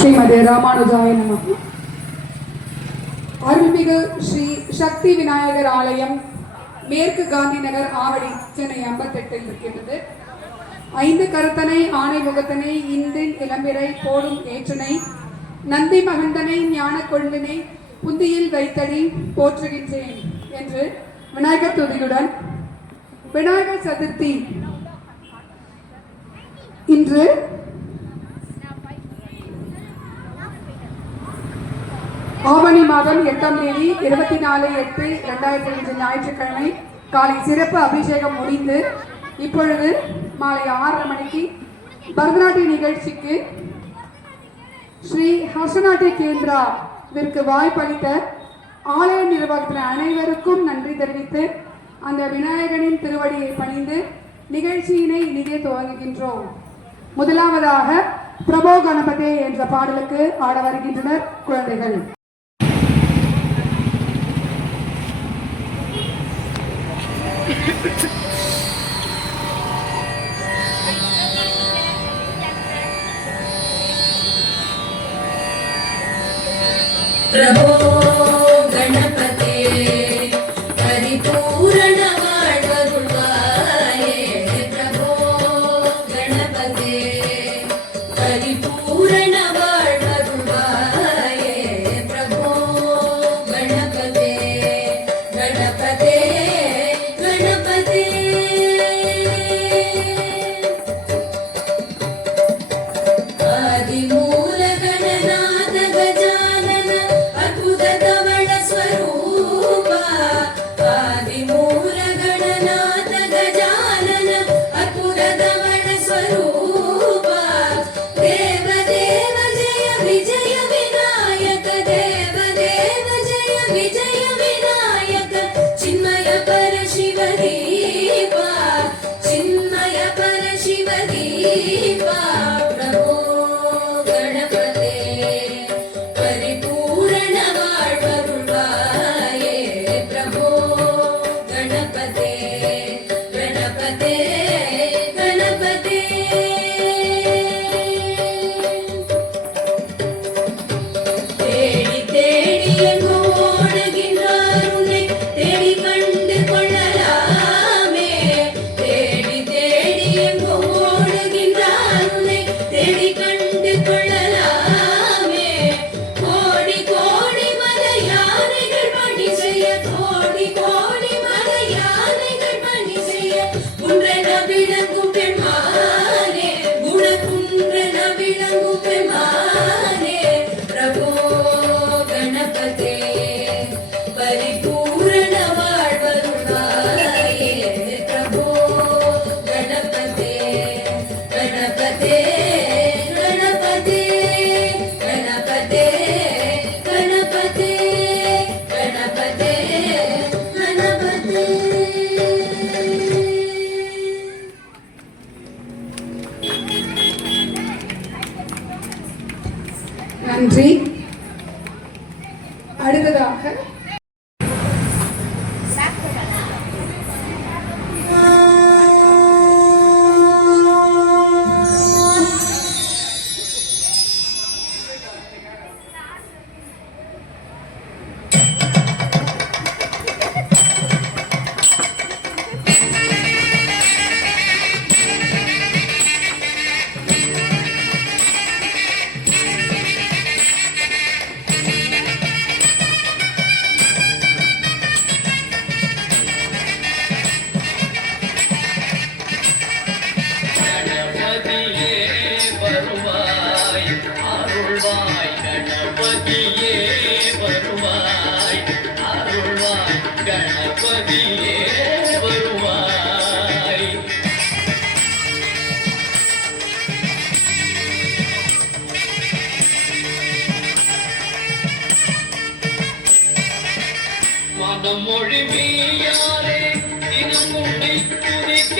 ஸ்ரீமதி ராமானுஜாய நமः. அருள்மிகு ஸ்ரீ சக்தி விநாயகர் ஆலயம் மேற்கு காந்தி நகர் ஆவடி சென்னை 58 இருக்கின்றது. 5 கருத்தனை ஆணை முகத்தனை இந்தின் இளம்பிறை போடும் ஏற்றனை நந்தி மகந்தனை ஞான கொள்ளினை புந்தியில் வைத்தடி போற்றுகின்றேன் என்று விநாயகர் துதியுடன் விநாயகர் சதுர்த்தி இன்று ஆவணி மாதம் 8ஆம் தேதி 24/8/2005 ஞாயிற்றுக்கிழமை காலை சிறப்பு அபிஷேகம் முடிந்து இப்பொழுது மாலை 6:30 மணிக்கு பரதநாட்டிய நிகழ்ச்சிக்கு ஸ்ரீ ஹர்ஷநாட்டிய கேந்திராவிற்கு வாய்ப்பளித்த ஆலய நிர்வாகத்தின் அனைவருக்கும் நன்றி தெரிவித்து அந்த விநாயகனின் திருவடியை பணிந்து நிகழ்ச்சியினை இனிதே துவங்குகின்றோம். முதலாவதாக பிரபோ கணபதே என்ற பாடலுக்கு ஆட வருகின்றனர் குழந்தைகள். प्रभो गणपते परिपूर्ण वाळ्वरुळ्वाये प्रभो गणपते परिपूर्ण वाळ्वरुळ्वाये प्रभो गणपते गणपते गणपते आदिमूल गणनाथ गजानन अद्भुत धवल स्वरूपा आदिमूल गणनाथ गजानन अद्भुत धवल स्वरूपा देव देव जय विजय विनायक देव देव जय विजय विनायक चिन्मय पर शिव दीपा चिन्मय पर शिव दीपा प्रभो गणपते परिपूर्ण वाळ्वरुळ्वाये प्रभो गणपते गणपते गणपते தேடி தேடி எங்கோ ஓடுகின்றார் உன்னை தேடி கண்டு கொள்ளலாமே தேடி தேடி எங்கோ ஓடுகின்றார் உன்னை தேடி கண்டு கொள்ளலாமே கோடி கோடி மத யானைகள் பணி செய்ய கோடி கோடி மத யானைகள் பணி செய்ய குன்றென விளங்கும் பெண்மானே குணகுன்றென விளங்கும் பெண்மானே பிரபோ गणपते परिपूर्ण वाळ्वरुळ्वाये प्रभो गणपते गणपते गणपते गणपते गणपते गणपते गणपते நன்றி. அடுத்ததாக மனமொழி மீயாரே தினம் உன்னை துதிக்க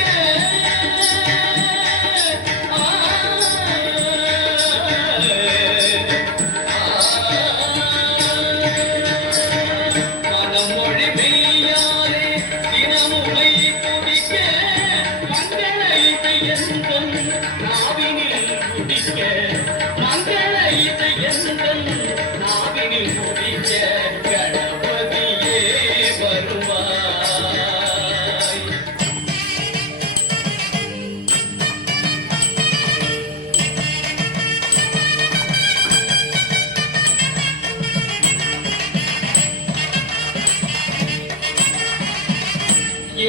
மனமொழி மீயாரே தினம் உன்னை துதிக்க மங்கள இசை எந்தன் நாவினில் குடிக்க மங்கள இசை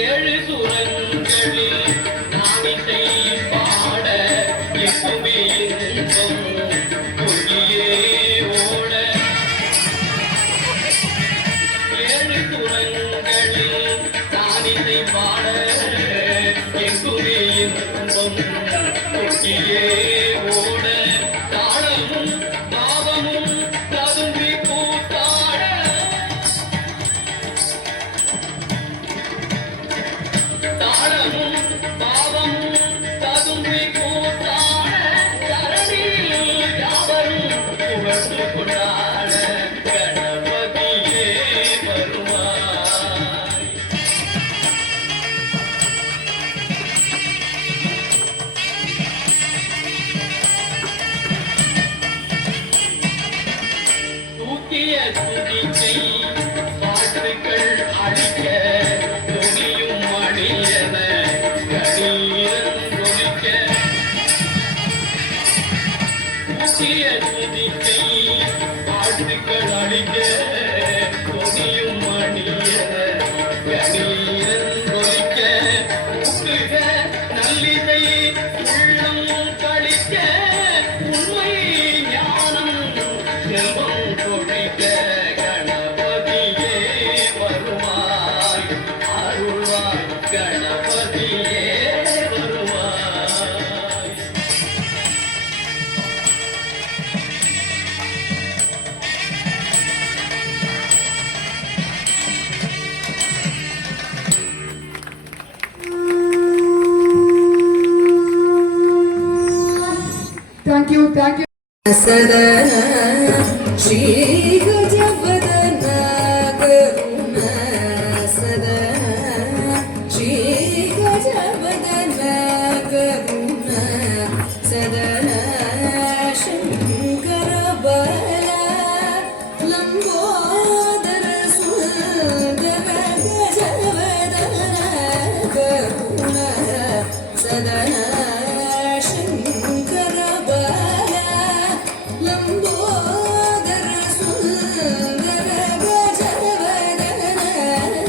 ஏழு சுரங்களில் நாமிசை பாட எங்குமே இன்பம் பொங்கியே ஓட ஏழு சுரங்களில் நாமிசை பாட எங்குமே இன்பம் பொங்கியே ஓட தாளமும் பாவமும் ததும்பி கூத்தாட தாளமும் பாவமும் ததும்பி கூத்தாட தரணியில் யாவரும் புகழ்ந்து கொண்டாட கணபதியே வருவாய். தூக்கிய துதிக்கை பாட்டுகள் அடிக்க துணியும் மணியன கணீரன் கொதிக்க தூக்கிய துதிக்கை பாட்டுகள் அடிக்க துணியும் மணியன கணீரன் கொதிக்க ஊக்குக நல்லிசை உள்ளம் கழிக்க உண்மை ஞானம் செல்வம் கொழிக்க கணபதியே வருவாய் அருள்வாய் கணபதியே வருவாய். Thank you thank you. சதன ஸ்ரீ கஜவதன கருண சதன ஸ்ரீ கஜவதன கருண சதன சங்கர பல லம்போதர சுந்தர கஜவதன கருண சதன சங்கர பல லம்போதர சுந்தர கஜவதன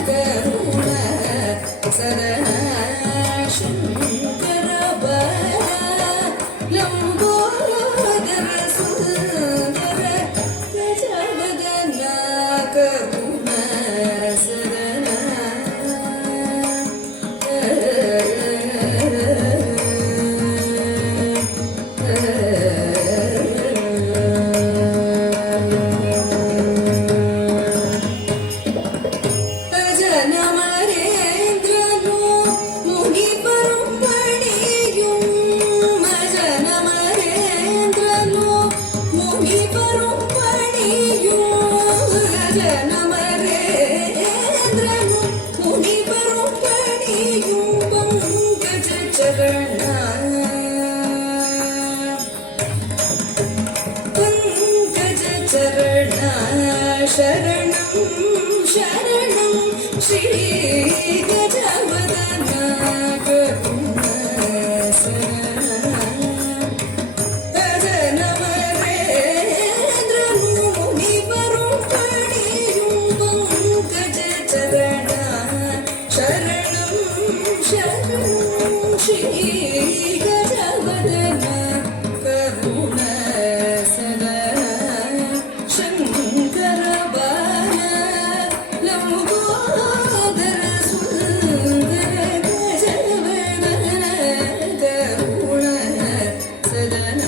கருண சதன சங்கர பல லம்போதர சுந்தர கஜவதன கருண சதன ஜனமரேந்திரனோ முனிவரும் பணியும் ஜனமரேந்திரனோ முனிவரும் பணியும் ஜனமரேந்திரனோ முனிவரும் பணியும் பங்கஜ சரணா பங்கஜ சரணா சரணம் சரணம் ஸ்ரீ கஜவதன கருண சரணம் ஜனமரேந்திரனோ முனிவரும் பணியும் பங்கஜ சரணா சரணம் சரணம் ஸ்ரீ கஜவதன கருண சரண சங்கர பல லம்போதர சுந்தர கஜவதன கருண சதன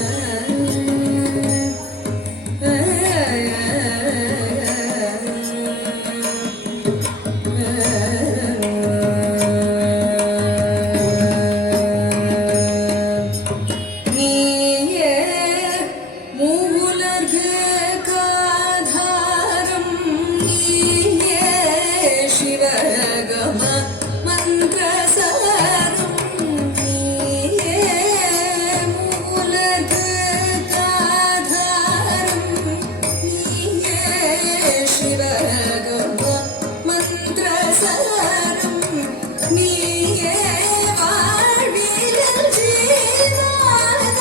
நீயே மூலர்க்கு காதாரம் நீயே சிவகம மந்திரசாரம் நீயே மூலர்க்கு காதாரம் நீயே சிவகம மந்திரசாரம் நீயே வாழ்வில் ஜீவாதாரம்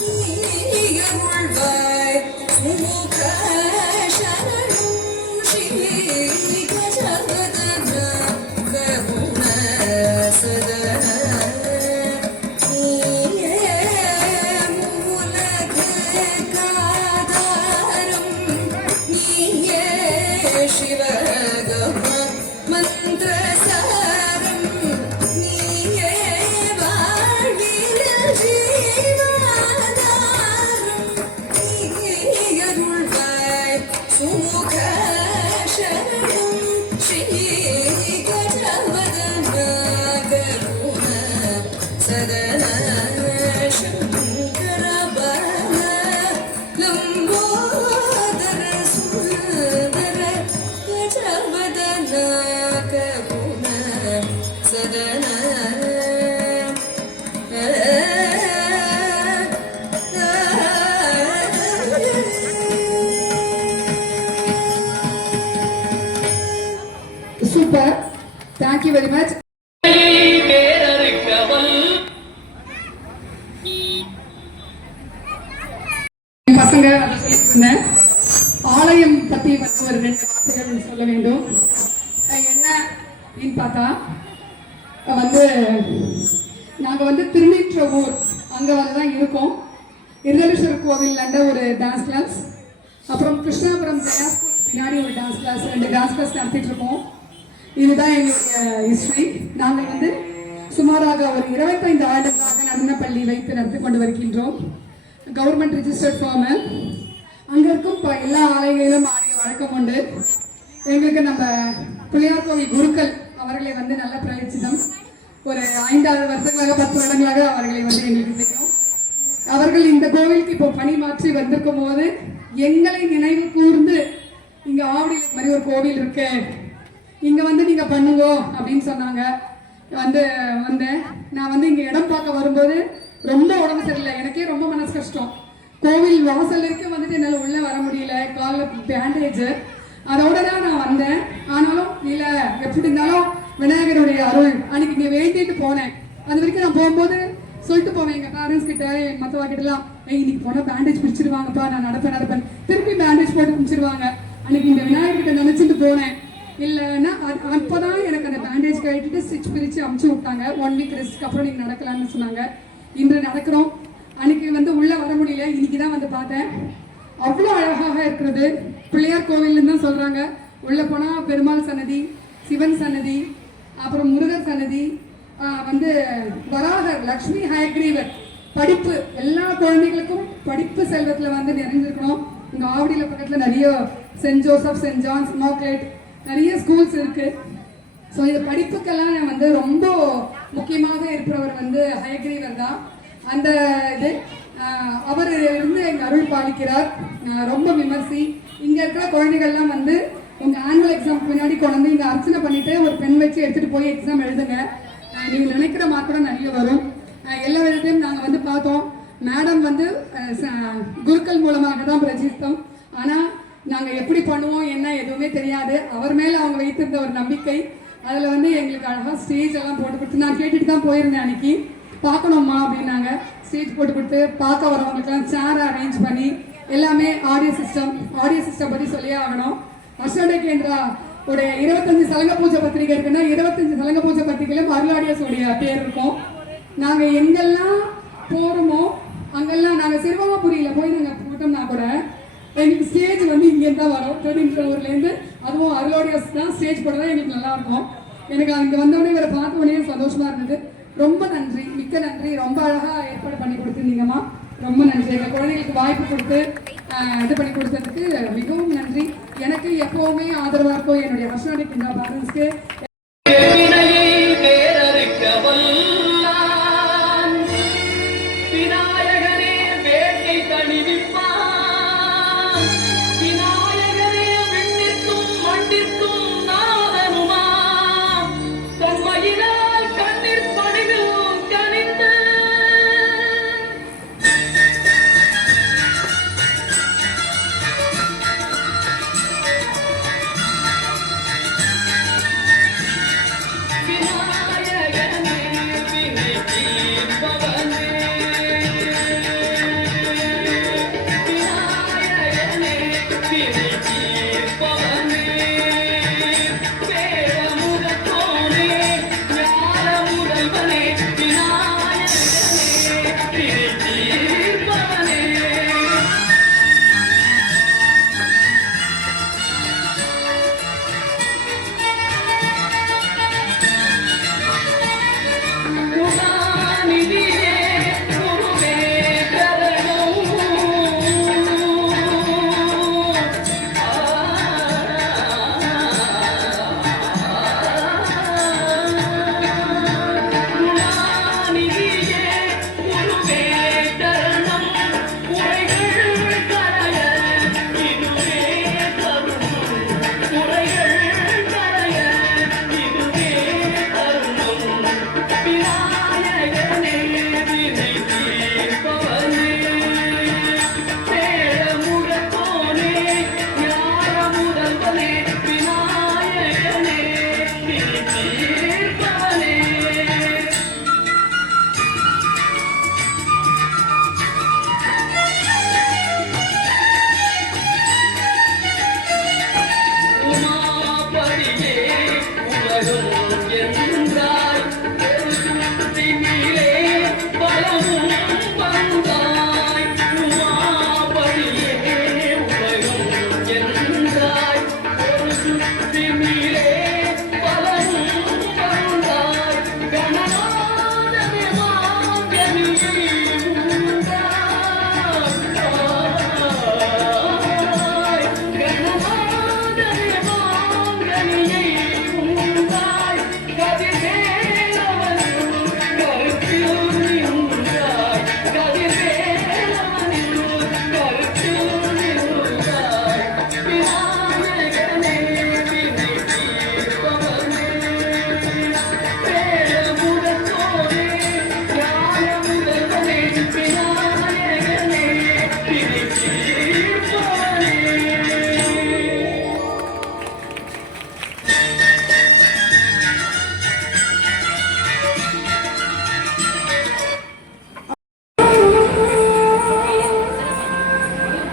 நீயே உள்வாய் முக சரணம் Sri Gajavadana thank you very much. வேறறுக்கவல் பசங்க அதை சொல்லிட்டு இருந்தேன். ஆலயம் பத்தி வந்து ஒரு 2 வார்த்தைகள் சொல்ல வேண்டும். என்ன அப்படின்னு பார்த்தா வந்து நாங்கள் வந்து திருநீற்றவூர் அங்கே வந்து தான் இருக்கோம். இருதலேஸ்வரர் கோவில் ஒரு டான்ஸ் கிளாஸ், அப்புறம் கிருஷ்ணாபுரம் ஜெயாஸ்கூல் பின்னாடி ஒரு டான்ஸ் கிளாஸ், 2 டான்ஸ் கிளாஸ் நடத்திட்டு இருக்கோம். இதுதான் எங்களுடைய ஹிஸ்ட்ரி. நாங்கள் வந்து சுமாராக ஒரு 25 ஆண்டுகளாக நடன பள்ளி வைத்து நடத்தி கொண்டு வருகின்றோம். Government registered form. அங்கே இருக்கும் இப்போ எல்லா ஆலயங்களிலும் ஆடிய வழக்கம் உண்டு. எங்களுக்கு நம்ம பிள்ளையார் கோவில் குருக்கள் அவர்களை வந்து நல்ல பிரயோஜனம். ஒரு 5-6 வருடங்களாக 10 வருடங்களாக அவர்களை வந்து எங்களுக்கு தெரியும். அவர்கள் இந்த கோவிலுக்கு இப்போ பணி மாற்றி வந்திருக்கும் போது எங்களை நினைவு கூர்ந்து இங்கே ஆவடியில் இது மாதிரி ஒரு கோவில் இருக்கு, இங்கே வந்து நீங்கள் பண்ணுங்க அப்படின்னு சொன்னாங்க. வந்தேன். நான் வந்து இங்கே இடம் பார்க்க வரும்போது ரொம்ப உடம்பு சரியில்லை, எனக்கே ரொம்ப மனசு கஷ்டம். கோவில் வாசல் வரைக்கும் வந்துட்டு என்னால் உள்ளே வர முடியல, காலில் பேண்டேஜ். அதோட தான் நான் வந்தேன். ஆனாலும் இல்லை, எப்படி இருந்தாலும் விநாயகருடைய அருள் அன்னைக்கு இங்கே வேண்டிட்டு போனேன். அது வரைக்கும் நான் போகும்போது சொல்லிட்டு போவேன் எங்கள் பேரண்ட்ஸ் கிட்ட, மற்றவா கிட்டலாம், இன்னைக்கு போனால் பேண்டேஜ் பிடிச்சிருவாங்கப்பா, நான் நடப்பேன். திருப்பி பேண்டேஜ் போட்டு பிடிச்சிருவாங்க. அன்னைக்கு இந்த விநாயகர்கிட்ட நினச்சிட்டு போனேன். இல்லைன்னா அப்போதான் எனக்கு அந்த பேண்டேஜ் கட்டிட்டு ஸ்டிச் பிரித்து அமுச்சு விட்டாங்க. 1 வீக் ரெஸ்ட்க்கு அப்புறம் நீங்கள் நடக்கலான்னு சொன்னாங்க. இன்று நடக்கிறோம். அன்னைக்கு வந்து உள்ளே வர முடியல, இன்னைக்கு தான் வந்து பார்த்தேன். அவ்வளோ அழகாக இருக்கிறது. பிள்ளையார் கோவில்னு தான் சொல்கிறாங்க. உள்ளே போனால் பெருமாள் சன்னதி, சிவன் சன்னதி, அப்புறம் முருகர் சன்னதி, வந்து வராகர், லக்ஷ்மி, ஹயக்ரீவர். படிப்பு எல்லா குழந்தைகளுக்கும் படிப்பு செல்வத்தில் வந்து நிறைஞ்சிருக்கணும். இங்கே ஆவடியில் பக்கத்தில் நிறைய சென்ட் ஜோசப், சென்ட் ஜான்ஸ், மோக்லேட் நிறைய ஸ்கூல்ஸ் இருக்குது. ஸோ இந்த படிப்புக்கெல்லாம் வந்து ரொம்ப முக்கியமாக இருக்கிறவர் வந்து ஹயக்ரீவர் தான். அந்த இது அவர் இருந்து எங்கள் அருள் பாலிக்கிறார். ரொம்ப விமர்சி. இங்கே இருக்கிற குழந்தைகள்லாம் வந்து உங்கள் ஆனுவல் எக்ஸாம் பின்னாடி கொண்டு இங்கே அர்ச்சனை பண்ணிவிட்டு ஒரு பென் வச்சு எடுத்துகிட்டு போய் எக்ஸாம் எழுதுங்க. நீங்கள் நினைக்கிற மார்க் கூட நிறைய வரும். எல்லா விதத்தையும் நாங்கள் வந்து பார்த்தோம். மேடம் வந்து குருக்கள் மூலமாக தான் பிரச்சித்தம். ஆனால் நாங்கள் எப்படி பண்ணுவோம் என்ன எதுவுமே தெரியாது. அவர் மேலே அவங்க வைத்திருந்த ஒரு நம்பிக்கை. அதில் வந்து எங்களுக்கு அழகாக ஸ்டேஜ் எல்லாம் போட்டு கொடுத்து நான் கேட்டுட்டு தான் போயிருந்தேன். அன்னைக்கு பார்க்கணுமா அப்படின்னாங்க. ஸ்டேஜ் போட்டு கொடுத்து பார்க்க வரவங்களுக்கெல்லாம் சேரை அரேஞ்ச் பண்ணி எல்லாமே ஆடியோ சிஸ்டம் பற்றி சொல்லியே ஆகணும். அஷ்டோட கேந்திரா உடைய 25 சலங்க பூஜை பத்திரிகை இருக்குன்னா 25 சலங்க பூஜை பத்திரிகையிலும் அருளாடியோடைய பேர் இருக்கும். நாங்கள் எங்கெல்லாம் போகிறோமோ அங்கெல்லாம் நாங்கள் சிறுவமாபுரியில் போய் நாங்கள் போட்டோம்னா கூட எங்களுக்கு ஸ்டேஜ் வந்து இங்கேருந்து தான் வரும். திருநெல்வேலியிலேருந்து. அதுவும் அருளாடியோஸ் தான் ஸ்டேஜ் போட தான் எங்களுக்கு நல்லா இருக்கும். எனக்கு அங்கே வந்தோடனே இவரை பார்த்த உடனே சந்தோஷமாக இருந்தது. ரொம்ப நன்றி, மிக்க நன்றி. ரொம்ப அழகாக ஏற்பாடு பண்ணி கொடுத்துருந்தீங்கம்மா. ரொம்ப நன்றி. எங்கள் குழந்தைகளுக்கு வாய்ப்பு கொடுத்து இது பண்ணி கொடுத்ததுக்கு மிகவும் நன்றி. எனக்கு எப்போவுமே ஆதரவாக இருக்கும் என்னுடைய அஷ்டோட கேந்திரா பேரண்ட்ஸ்க்கு. விநாயகரே வேட்டை தணிவிப்பான், விநாயகரே விண்ணிற்கும் மண்ணிற்கும் நாதனுமா, தன்மையினால் கண்ணீர் பணிவில் கனிந்து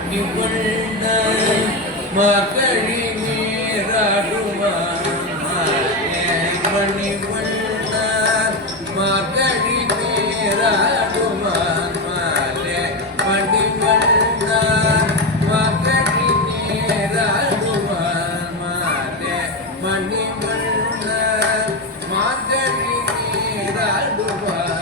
மணிவண்ண மகளி நீராடுவான் மணிவண்ண மகளி நீராடுவான் மாலே மணிவண்ண மகளி நீராடுவான் மாலே மணிவண்ண மகளி நீராடுவான்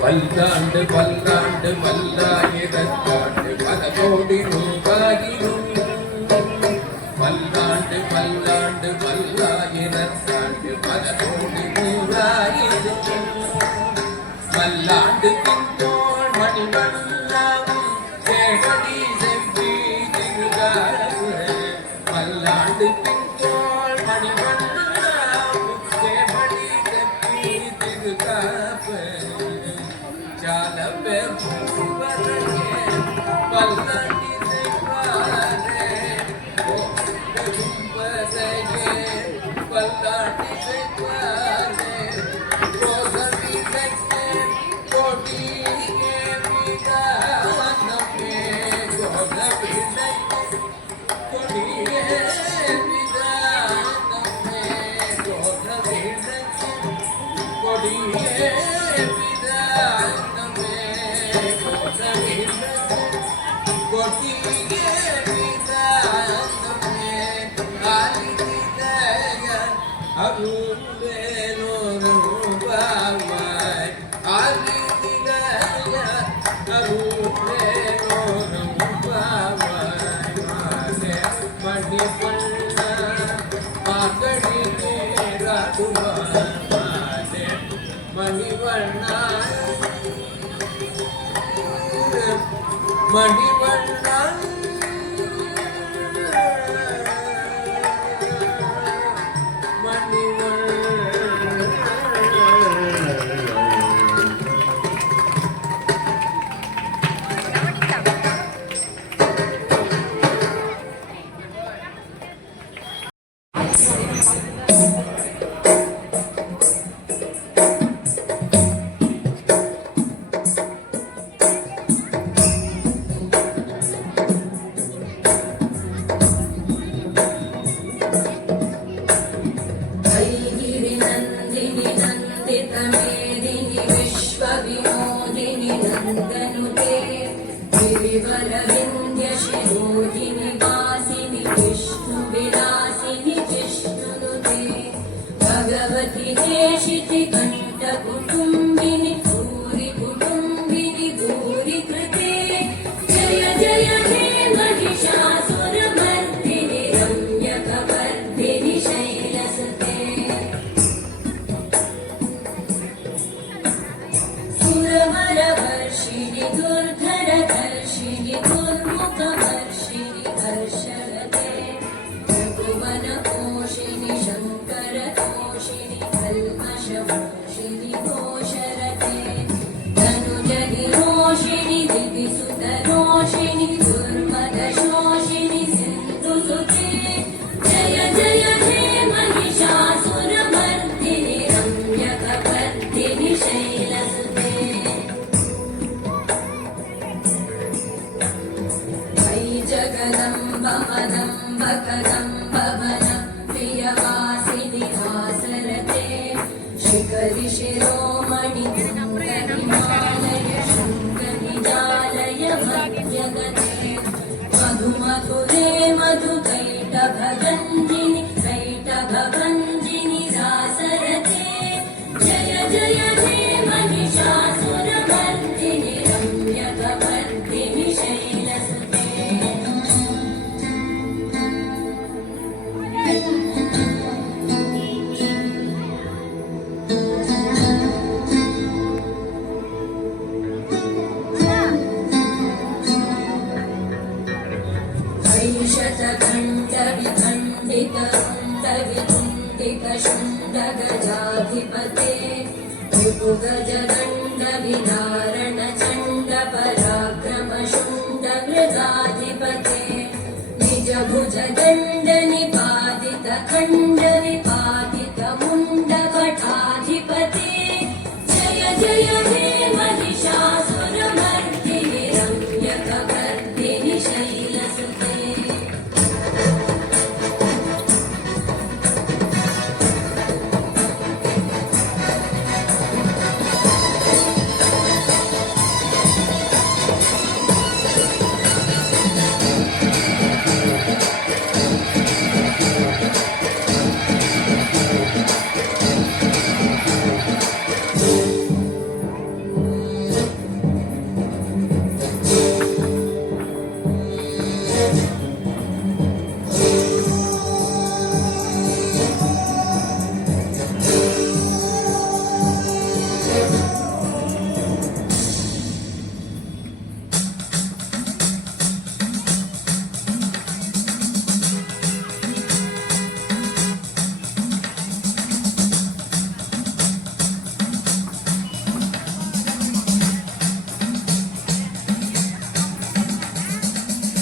பல்லாண்டு பல்லாண்டு பல்லாயிரத்தாண்டு பல கோடி ரூபாயிரும் பல்லாண்டு பல்லாண்டு பல்லாயிரத்தாண்டு பல கோடி ரூபாயிரும் பல்லாண்டு பின்னோள் மணிவண்ணாவும் சேகடி செம்பி திருகாவு பல்லாண்டு பின்னோள் மணிவண்ணாவும் சேகடி செம்பி திருகாவு பல்லாண்டு மணிவண்ணன் भगवति देशिति कंठ कुटुंबिनि भूरि कुटुंबिनि भूरि कृते जय जय हे महिषासुरमर्दिनि रम्यकवर्धिनि शैलसुते सुरवरवर्षिणि दुर्धरधर्षिणि दुर्मुखवर्षिणि हर्षरते त्रिभुवनपोषिणि शङ्करतोषिणि कल्मषमोषिणि घोषरते धनुजनिरोषिणि दिविसुतरोषिणि दुर्मदशोषिणि सिन्धुसुते जय जय हे महिषासुरमर्दिनि रम्यकवर्धिनि शैलसुते शिरोमणि कुन्दविमालय शृङ्गविजालय मध्यगते मधुमधुरे मधुकैटभगञ्जिनि कैटभभञ्जिनि रासरते जय जय हे महिषासुरमर्दिनि रम्यकवर्दिनि शैलसुते ऐशतखण्डविखण्डितरुण्डवितुण्डितशुण्डगजाधिपते रिपुगजदण्डविधारणचण्डपराक्रमशुण्डमृगाधिपते निजभुजदण्डनिपातितखण्डनिपातितमुण्डभटाधिपते जय जय हे महिषासुरमर्दिनि रम्यकवर्दिनि शैलसुते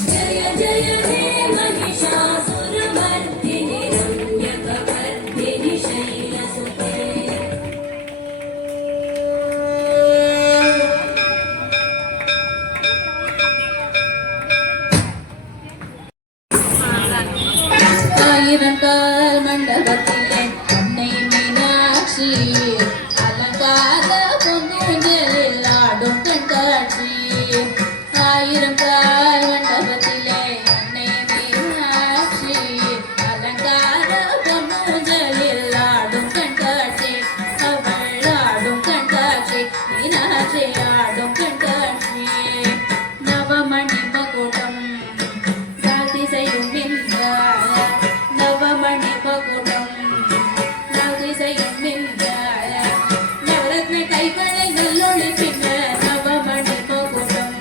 जय जय हे महिषासुरमर्दिनि रम्यकवर्दिनि शैलसुते ஆயிரங்கால் மண்டபத்திலே அன்னை மீனாட்சி அலங்கார பொன்னூஞ்சலில் ஆடும் கண்காட்சி ஆயிரங்கால் மண்டபத்திலே அன்னை மீனாட்சி அலங்கார பொன்னூஞ்சலில் ஆடும் கண்காட்சி அவள் ஆடும் கண்காட்சி மீனாட்சி ஆடும் கண்காட்சி நவமணி மகுடம் நாதிசையும் நின்றார் நவமணி மகுடம் நாதிசையும் நின்றார் நவரத்ன கைகளை நல்லொளி பின்ன நவமணி மகுடம்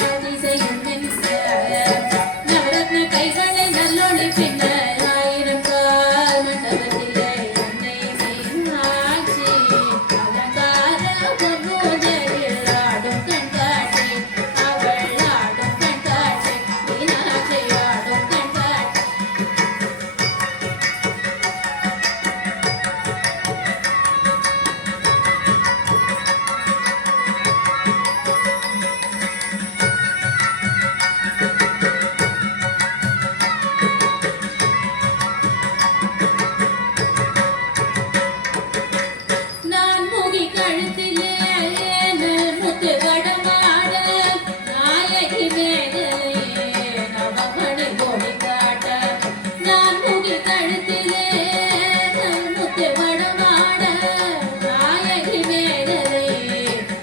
நாதிசையும் நின்றார் நவரத்ன கைகளை நல்லொளி பின்ன ஆயிரம் கால் மண்டபத்திலே அன்னை மீனாட்சி அலங்கார பொன்னூஞ்சலில் ஆடும் கண்காட்சி அவள் ஆடும் கண்காட்சி மீனாட்சி ஆடும் கண்காட்சி நான் முகி கழுத்திலே முத்து வடமாட நாயகி மேகலையே நவமணி கொடி காட்ட நான் முகி கழுத்திலே முத்து வடமாட நாயகி மேகலையே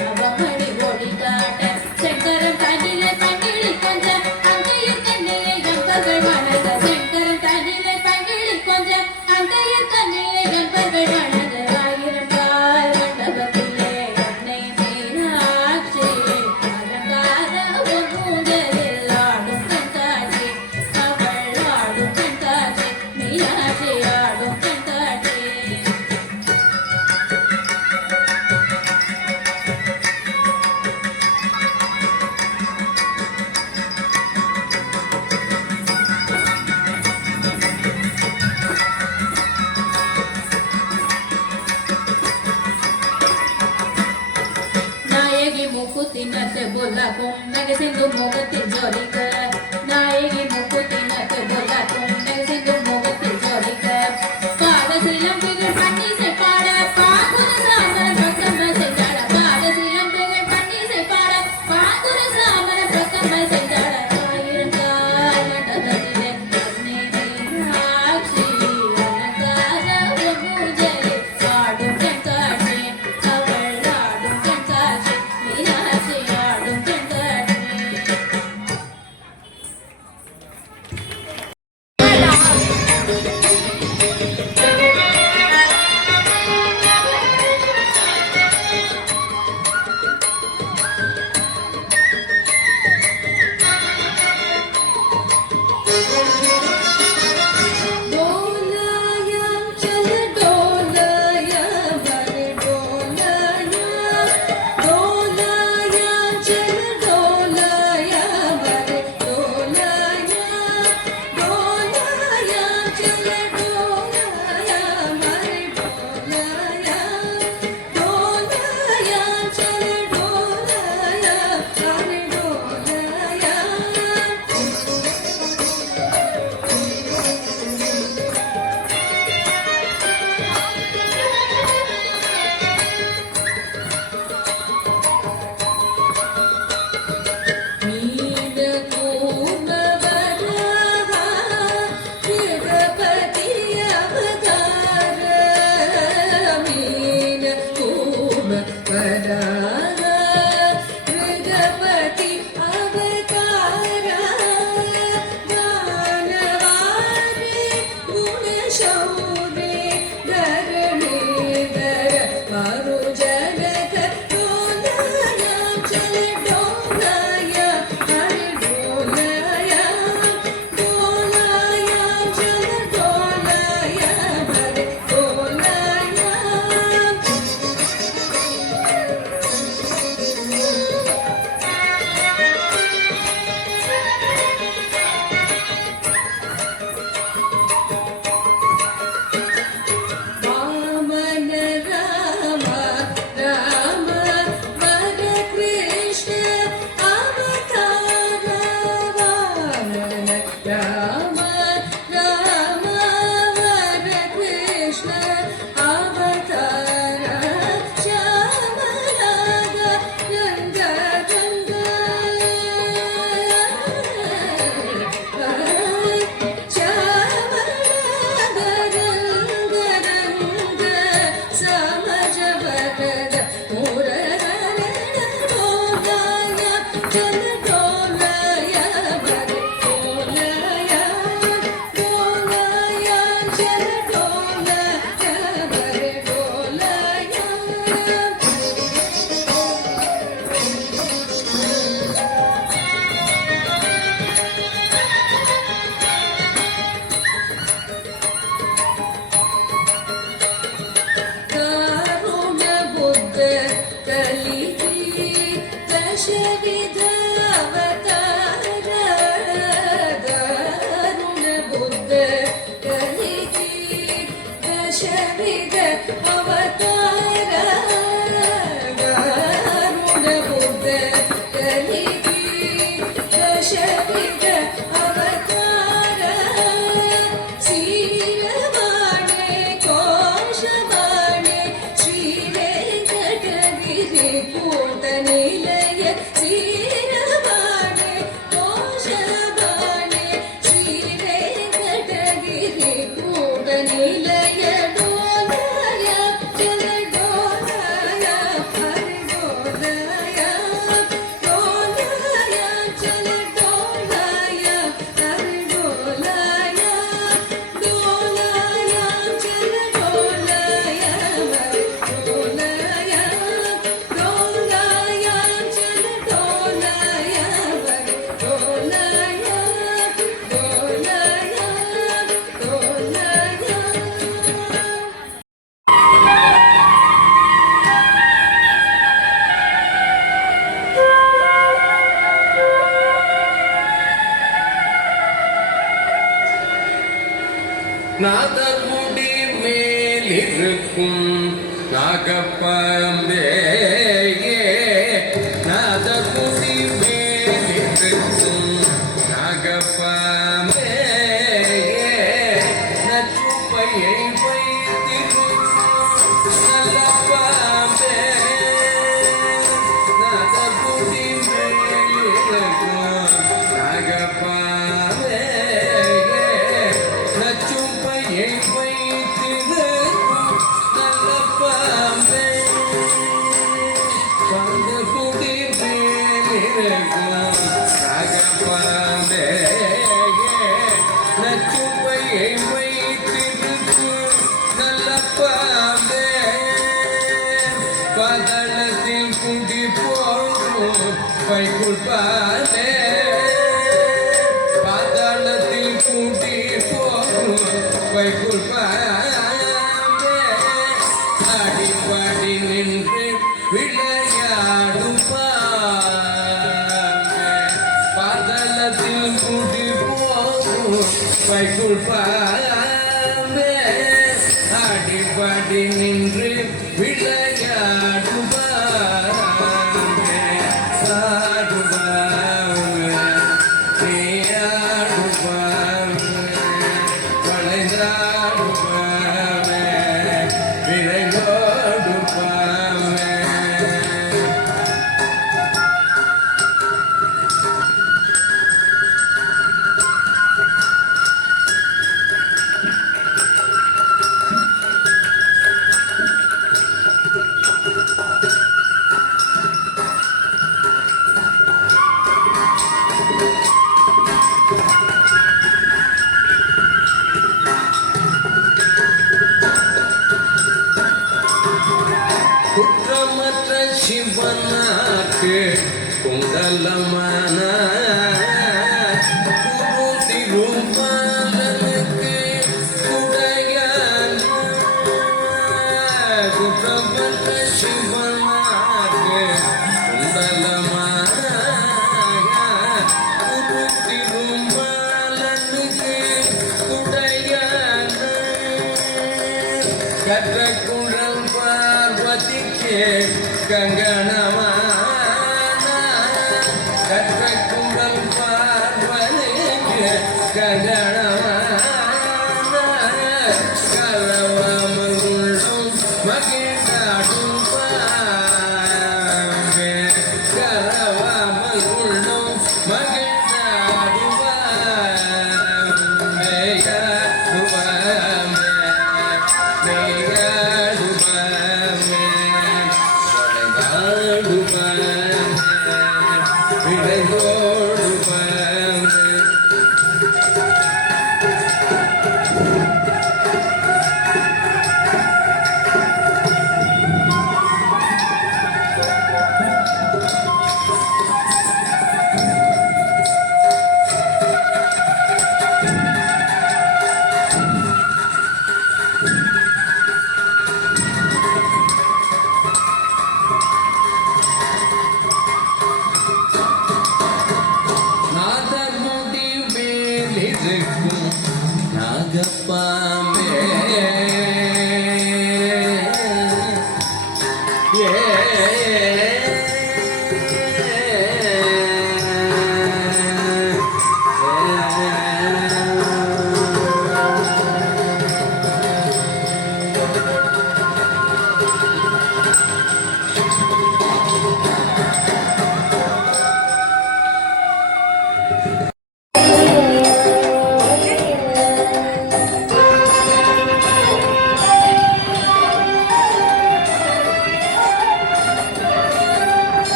நவமணி கொடி காட்ட சங்கரம் தனிலே பங்கிழி கொஞ்சம் அங்கையில் தன்னிலே எம்பர்கள் வணங்க சங்கரம் தனிலே பங்கிழி கொஞ்சம் அங்கையில் தன்னிலே எம்பர்கள் வணங்க ஆயிரம் கால் மண்டபத்திலே அன்னை மீனாட்சி அலங்கார பொன்னூஞ்சலில் ஆடும் கண்காட்சி அவள் ஆடும் கண்காட்சி மீனாட்சி ஆடும் கண்காட்சி நாயகி மூக்குத்தினத்து பொல்லாக்கும் நகசிந்து முகத்தில் ஜோடிக்க நாயகி மூக்குத்தினத்து பொல்லாக்கும் நகசிந்து முகத்தில் ஜோடிக்க பாட சிலம்பிகள் பன்னீசை பாட பாகுத दशविध अवतार गरुड बुद्ध कलिकी दशविध अवतार श्रीरवाणे कोशवाणे श्रीवेंकटगिरि कूटनिलय श्रीरवाणे कोशवाणे श्रीवेंकटगिरि कूटनिलय डोलय जल डोलय हर डोलय डोलय जल डोलय हर डोलय डोलय जल डोलय हर डोलय डोलय जल डोलय हर डोलय डोलय நாதமுடி மேலிருக்கும் நாகப்பாம்பே நாதமுடி மேலிருக்கும் நாகப்பாம்பே நச்சுப்பையை வைத்திருக்கும் நல்ல பாம்பே நாதமுடி மேலிருக்கும் நாகப்பாம்பே நச்சுப்பையை வைத்திருக்கும் நல்ல பாம்பே பந்து குடி மேலிருக்கும் நாகப்பாம்பே நச்சுப்பையை வைத்திருக்கும் நல்ல பாம்பே பதளத்தில் குடி போகும் பைக்குள் பாம்பே பாதாளத்தில் கூட்டி போகும் பைக்குள் பாம்பே அடிப்பாடி நின்று விளையாடும் பாம்பே பாதாளத்தில் கூட்டி போகும் பைக்குள் பாம்பே அடிப்பாடி நின்று விளையாடும் பாம்பே ஆடும் பாம்பே குற்றமற்ற சிவனாக்கு குண்டலமான குரு திருமாலனுக்கு குடையான் குற்றமற்ற சிவனாக்கு குண்டலமான குரு திருமாலனுக்கு குடையான் கற்ற குழல் பார்வதிக்கு கங்கணமான கற்ற குழல் பார்வதிக்கு கங்கணமான கலவாமல் உள்ளும் மகிழ்ந்தாடும் பாம்பே கலவாமல் உள்ளும் மகிழ்ந்தாடும் பாம்பே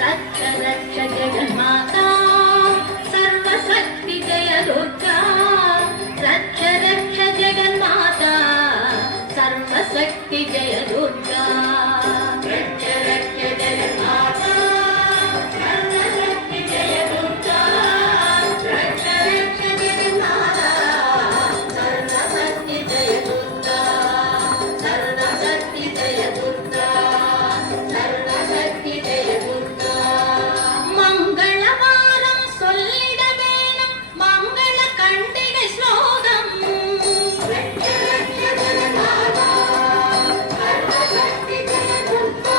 रक्ष रक्ष जगन्माता सर्वशक्ति जय दुर्गा रक्ष रक्ष जगन्माता सर्वशक्ति जय दुर्गा रक्ष रक्ष जगन्माता सर्वशक्ति जय दुर्गा रक्ष रक्ष जगन्माता सर्वशक्ति जय दुर्गा सर्वशक्ति जय दुर्गा सर्वशक्ति जय दुर्गा மங்களவாரம் சொல்லிட வேணும் மங்கள கண்டிகை ஸ்லோகம் ரட்ச ரட்ச ஜகநாதா சர்வசக்தி ஜெய துர்கா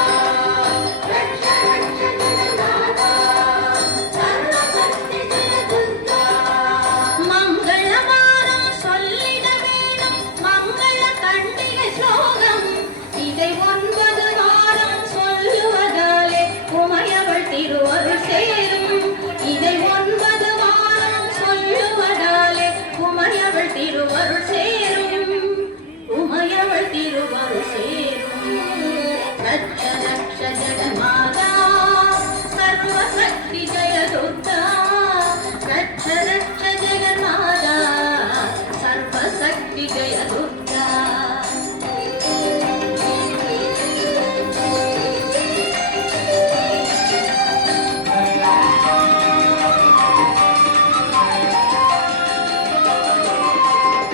ரட்ச ரட்ச ஜகநாதா சர்வசக்தி ஜெய துர்கா மங்களவாரம் சொல்லிட வேணும் மங்கள கண்டிகை ஸ்லோகம் இதை 9 வாரம் சொல்லுவதாலே உமையவள் திருவருள் சேரும் இதை 9 வாரம் சொல்லுவதாலே உமையவள் திருவருள் சேரும் உமையவள் திருவருள் சேரும் ரட்ச ரட்ச ஜெகன்மாதா சர்வசக்தி ஜெய துர்கா ரட்ச ரட்ச ஜெகன்மாதா சர்வசக்தி ஜெய துர்கா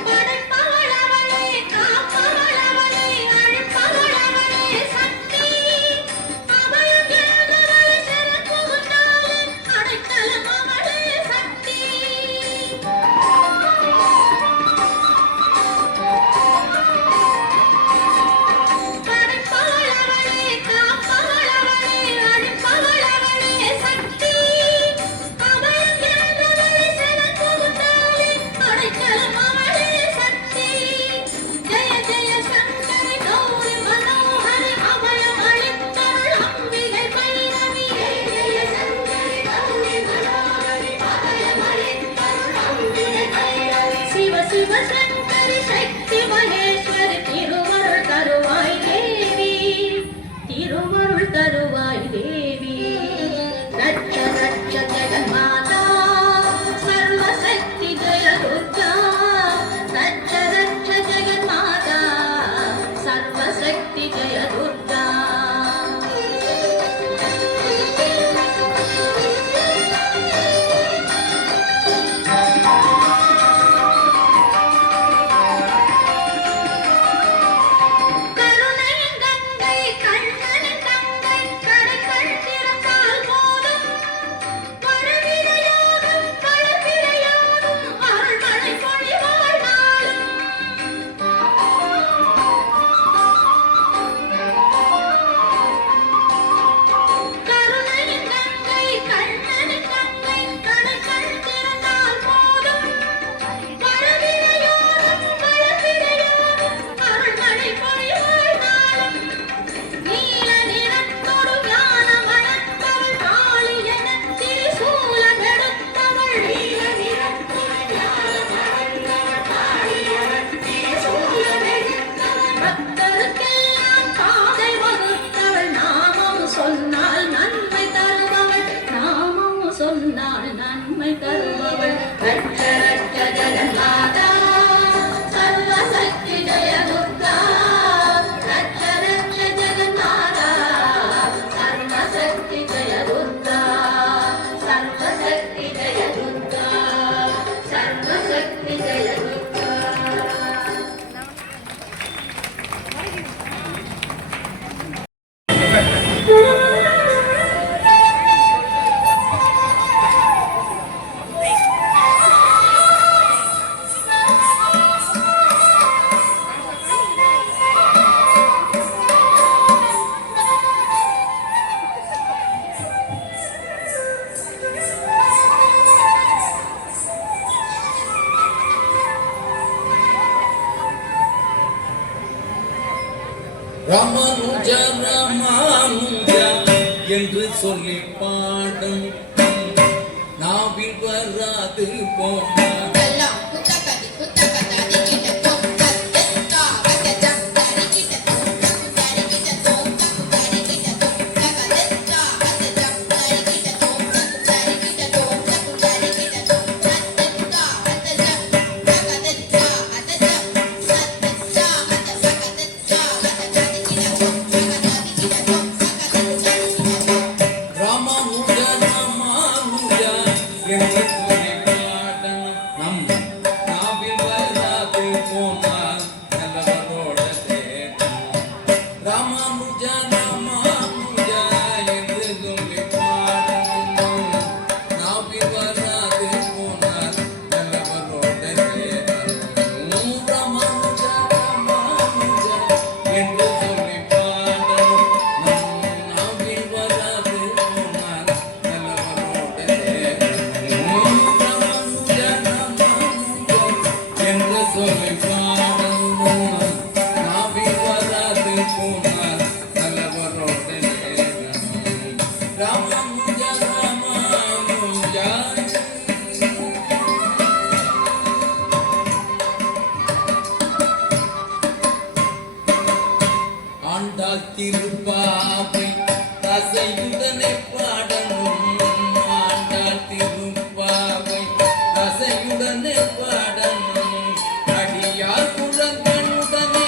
படைப்பவளவளே காப்பவளவளே அழிப்பவளவளே சக்தி அபயம் எழுந்தவளே சரண் புகுந்தாளே அடைக்கலம் அவளே சக்தி படைப்பவளவளே காப்பவளவளே அழிப்பவளவளே சக்தி அபயம் எழுந்தவளே சரண் புகுந்தாளே அடைக்கலம் அவளே சக்தி ஜெய ஜெய சங்கரி கௌரி மனோஹரி அபயம் அளித்தருள் அம்பிகை பைரவி ஜெய சங்கரி கௌரி மனோஹரி அபயம் அளித்தருள் அம்பிகை பைரவி சிவ சிவ சங்கரி சக்தி மகேஸ்வரி திருவருள் தருவாய் தேவி திருவருள் தருவாய் தேவி ரட்ச ரட்ச ஜெகன்மாதா சர்வசக்தி ஜெய துர்கா ரட்ச ரட்ச ஜெகன்மாதா சர்வசக்தி ஜெய துர்கா ராமானுஜா ராமானுஜா என்று சொல்லி பாடும் நாவில் வராது போனா ராமானுஜா ராமானுஜா என்று சொல்லி பாடும் நம் நாவில் வராது போனால் நல்லவரோட சேரும் ராமானுஜா ராமானுஜா என்று சொல்லி பாடும் நாவில் வராது போனால் நல்லவரோட சேரும் ராமானுஜா ராமானுஜா என்று சொல்லி பாடும் நாவில் வராது போனால் நல்லவரோட சேரும் ராமானுஜா ராமானுஜா என்று சொல்லி பாடும் நாவில் வராது போனால் நல்லவரோட சேரும் ராமானுஜா ராமானுஜா ஆண்டாள் திருப்பாவை ரசையுடனே பாடணும் ஆண்டாள் திருப்பாவை ரசையுடனே பாடணும் அடியார் குழந்தையுடனே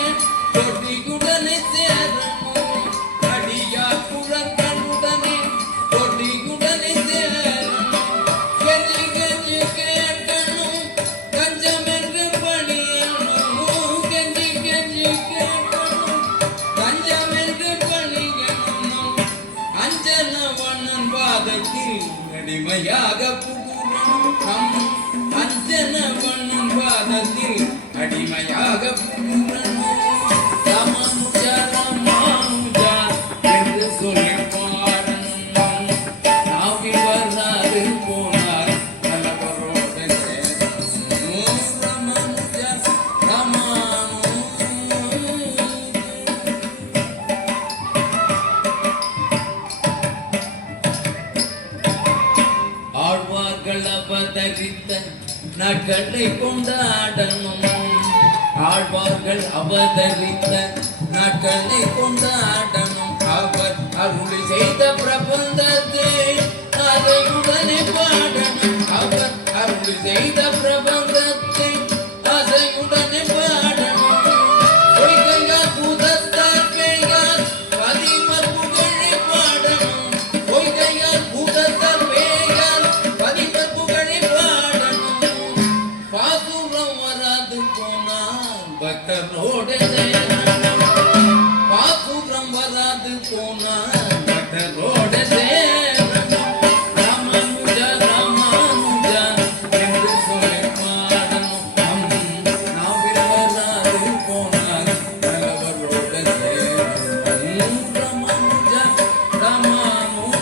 தொட்டியுடனே சேரணும் அடியார் குழந்தையுடனே தொட்டியுடனே சேரணும் கெஞ்சி கெஞ்சி கேட்கணும் கஞ்சம் என்று பணியணும் கெஞ்சி கெஞ்சி கேட்கணும் கஞ்சம் என்று பணியணும் அஞ்சனவண்ணன் பாதத்தில் அடிமையாக புகுறணும் நம் அஞ்சனவண்ணன் பாதத்தில் அடிமையாக புகுறணும் ராமானுஜா ராமானுஜா என்று சொல்லி பாடணும் நாவில் வராது போனால் நல்லவரோட சேரும் ராமானுஜா ராமானுஜா ஆழ்வார்கள் அவதரித்த நகலை கொண்டாடணும் ஆழ்வார்கள் அவதரித்த நகலை கொண்டாடணும் அவர் அருளி செய்த பிரபந்தத்தை அதையுடனே பாடணும் அவர் அருளி செய்த பிரபந்தத்தை அதையுடனே பாடணும் பொய்கையார் பூதத்தார் பேயார் பதிமர் புகழை பாடணும் பொய்கையார் பூதத்தார் பேயார் பதிமர் புகழை பாடணும் பாசுரம் வராது போனால் பக்தரோட சேரணும் பாசுரம் வராது போனால் பக்தரோட சேரணும் ராமானுஜா ராமானுஜா என்று சொல்லி பாடணும் நாவில் வராது போனால் நல்லவரோட சேரணும் ராமானுஜா ராமானுஜா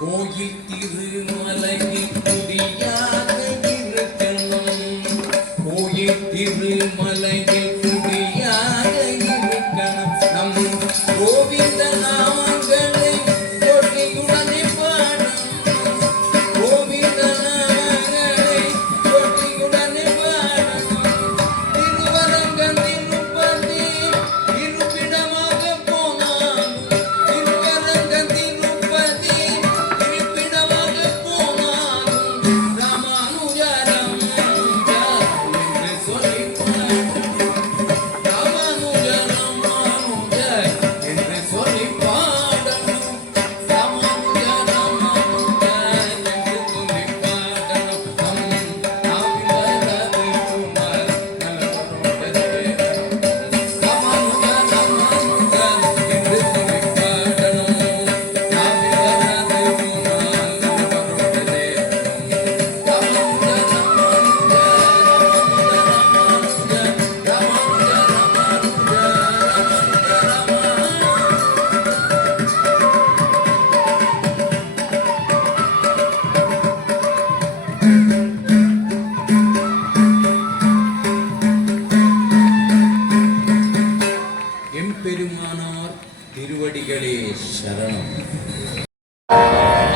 கோயில் திருமலையில் குடியாக இருக்கணும் கோயில் திருமலையில் குடியாக இருக்கணும் நம் கோவிந்த நாமங்களை கொடியுடனே பாடணும் கோவிந்த நாமங்களை கொடியுடனே பாடணும் திருவரங்கம் திருப்பதி இருப்பிடமாக போனாலும் திருவரங்கம் திருப்பதி இருப்பிடமாக போனாலும்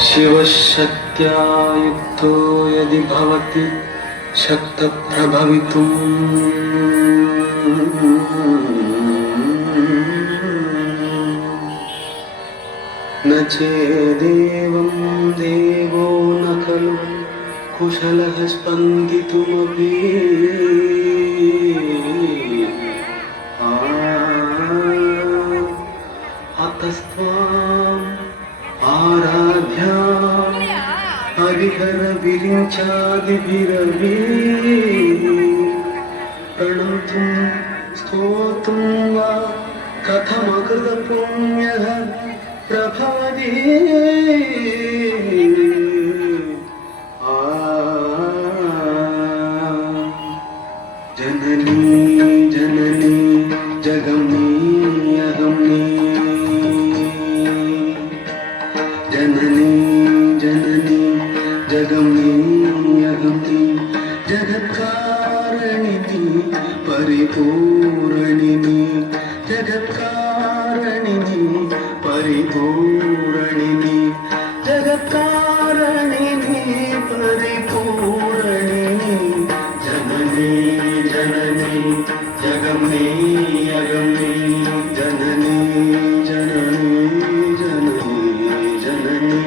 शिवशक्त्या युक्तो यदि भवति शक्तप्रभवितुम् न चेदेवं देवो न खलु कुशलः स्पन्दितुमपि अतस्त्वाम् आराध्या हरिहर विरिञ्चादिभिरवि प्रणन्तुं स्तोतुं वा कथमकृतपुण्यः प्रभवति जननी जननी जगमनी अगमनी जननी जननी जगमनी अगमनी जगत्कारणिनी परिपूरणिनी जगत्कारणिनी परिपूरणिनी जगत्कारणिनी परिपूरणिनी जननी जननी जगमनी अगमनी जननी जननी जननी जननी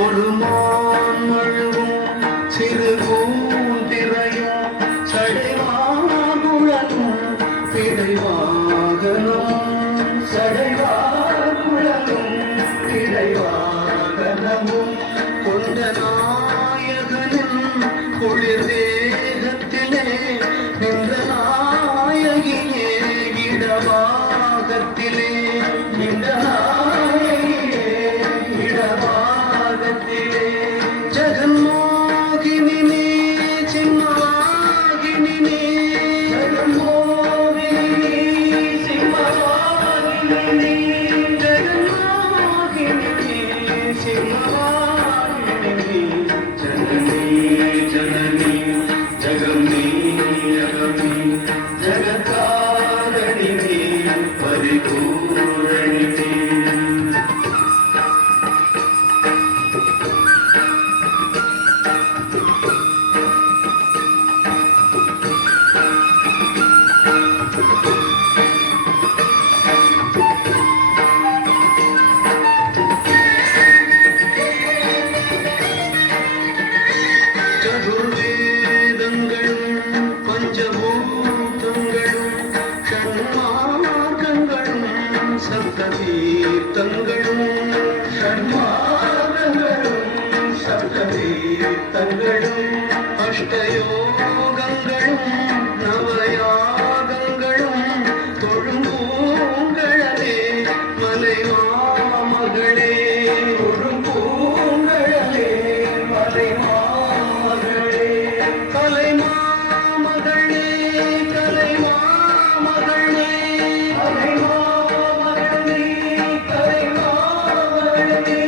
ஒரு மான் மழுவும் சிறு கூந்திரையும் சடைவாகுழலும் பிழைவாகனும் சடைவாகுழலும் பிழைவாகனமும் கொண்ட நாயகனும் குளிர் தேகத்திலே நின்ற நாயகியே இடபாகத்திலே நின்ற நாயகியே இடபாகத்திலே ஜகன்மோகினி சிம்மாகினி ஜகன்மோகினி சிம்மாகினி ஜகன்மோகினி சிம்மாகினி ஜனனி ஜனனி ஜகமனி அகமனி ஜகத்காரணினி பரிபூரணினி சதுர்வேதங்களும் பஞ்சபூதங்களும் ஷண்மார்க்கங்களும் சப்ததீர்த்தங்களும் ஷண்மார்க்கங்களும் சப்ததீர்த்தங்களும் அஷ்டயோகங்களும் நவயாகங்களும் தொழும்பூங்கழலே மலைமாமகளே தொழும்பூங்கழலே மலைமாமகளே கலைமாமகளே கலைமாமகளே கலைமாமகளே கலைமாமகளே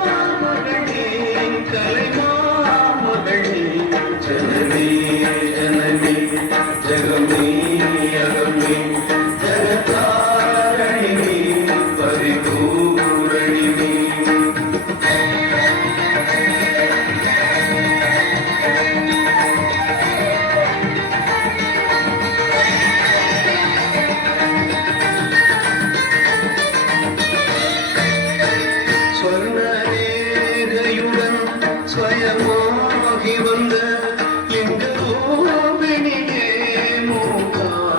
கலைமாமகளே கலைமாமகளே ஜனனி ஜனனி ஜகமனி அகமனி ஜகத்காரணினி பரிபூரணினி ஸ்வர்ணரேகையுடன் ஸ்வயமாகி வந்த எங்க கோவினியே மூகாம்பிகையே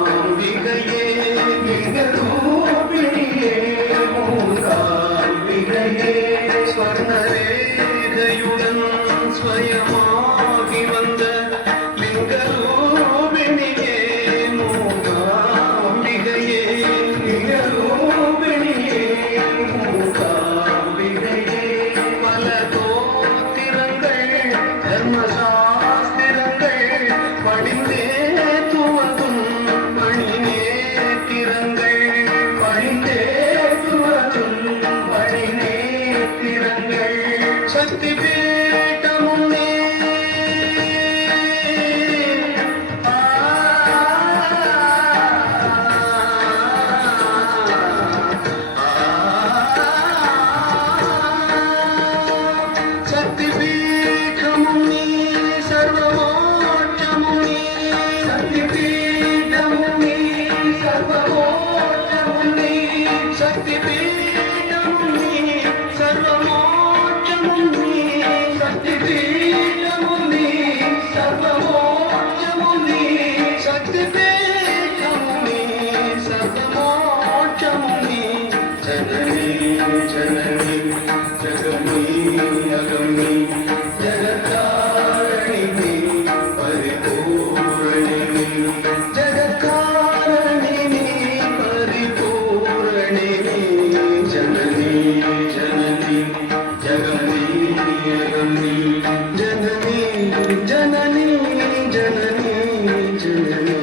சக்தி பீட்டமும் நீ சக்தி பீட்டமும் நீ சர்வமோட்சமும் நீ சக்தி பீட்டமும் நீ சர்வமோட்சமும் நீ சக்தி பீட்டமும் நீ சர்வமோட்சமும் நீ சக்தி பீட்டமும் நீ சர்வமோட்சமும் நீ சக்தி பீட்டமும் நீ சர்வமோட்சமும் நீ ஜனனி ஜனனி ஜகமீ அகமீ ஜகத்காரிணி பரிபூரணி ஜகத்காரிணி பரிபூரணி ஜனனி ஜனனி ஜகமீ அகமீ ஜனனி ஜனனி ஜனனி ஜனனி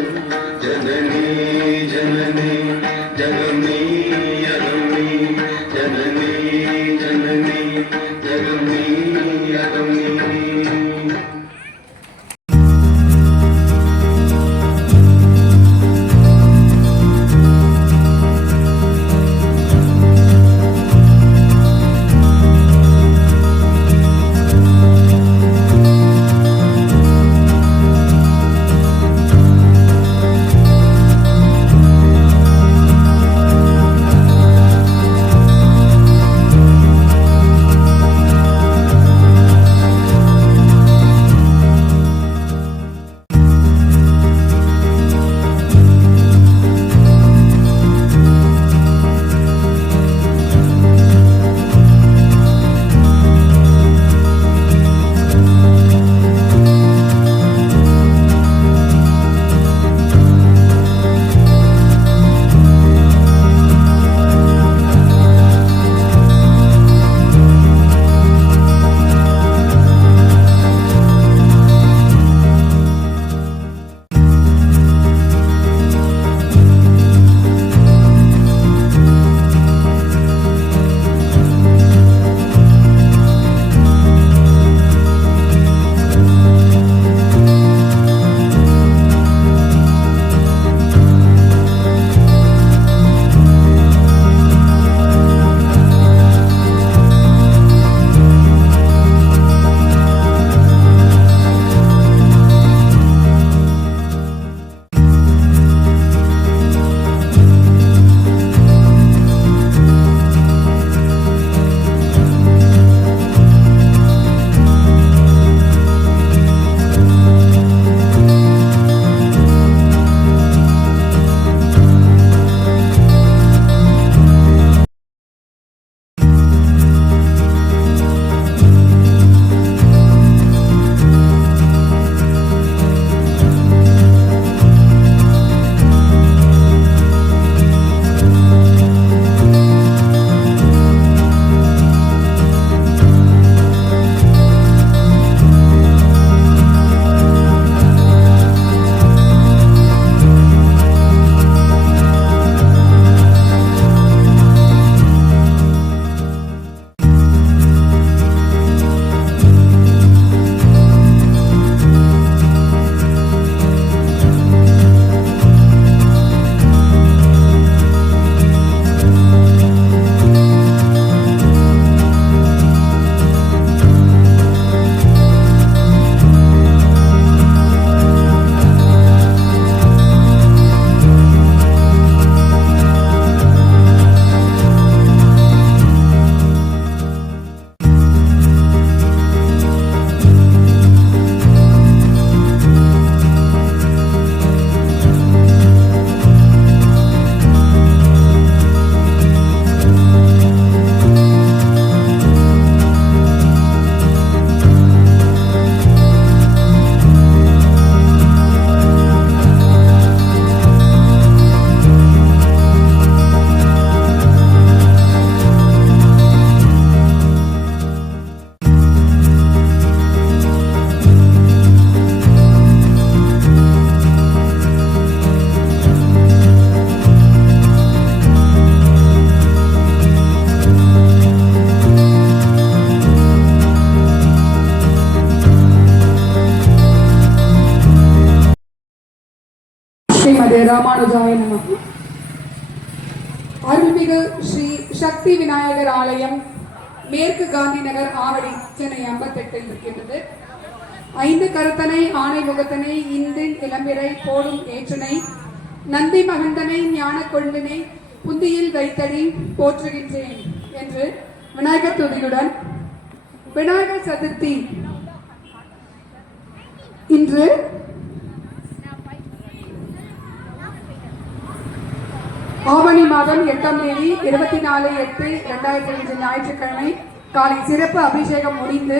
ராமானுஜாய நமः. அருள்மிகு ஸ்ரீ சக்தி விநாயகர் ஆலயம் மேற்கு காந்தி நகர் ஆவடி சென்னை 58 இருக்கின்றது. 5 கருத்தனை ஆணை முகத்தனை இந்தின் இளம்பிறை போடும் ஏற்றனை நந்தி மகந்தனை ஞான கொண்டனை புந்தியில் வைத்தடி போற்றுகின்றேன் என்று விநாயகர் துதியுடன் விநாயகர் சதுர்த்தி இன்று ஆவணி மாதம் 8ஆம் தேதி 24/8/2005 ஞாயிற்றுக்கிழமை காலை சிறப்பு அபிஷேகம் முடிந்து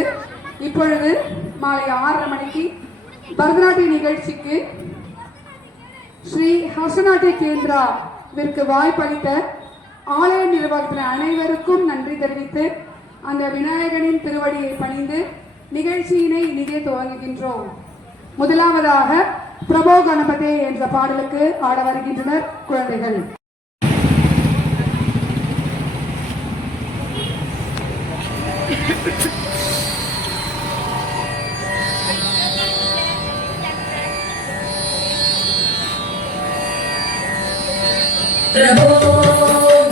இப்பொழுது மாலை 6:30 மணிக்கு பரதநாட்டிய நிகழ்ச்சிக்கு ஸ்ரீ ஹர்ஷநாட்டிய கேந்திராவிற்கு வாய்ப்பளித்த ஆலய நிர்வாகத்தினர் அனைவருக்கும் நன்றி தெரிவித்து அந்த விநாயகனின் திருவடியை பணிந்து நிகழ்ச்சியினை இனிதே துவங்குகின்றோம். முதலாவதாக பிரபோ கணபதே என்ற பாடலுக்கு ஆட வருகின்றனர் குழந்தைகள். प्रभो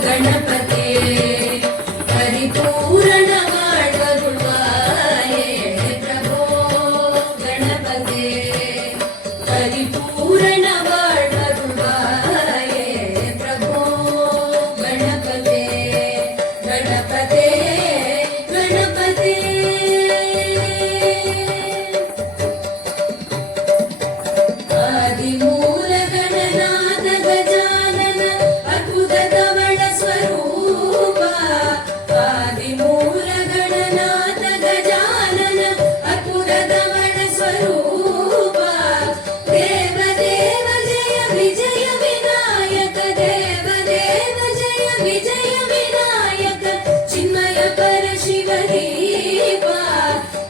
गणपते परिपूर्ण வாழ்வருள்வாயே. प्रभो गणपते परिपूर्ण வாழ்வருள்வாயே. प्रभो गणपते गणपते गणपते आदिमूल गणनाथ गजानन अद्भुत कमल स्वरूप. आदिमूल गणनाथ गजानन अद्भुत कमल स्वरूप. देव देव जय विजय विनायक. देव देव जय विजय विनायक. चिन्मय पर शिव दीपा.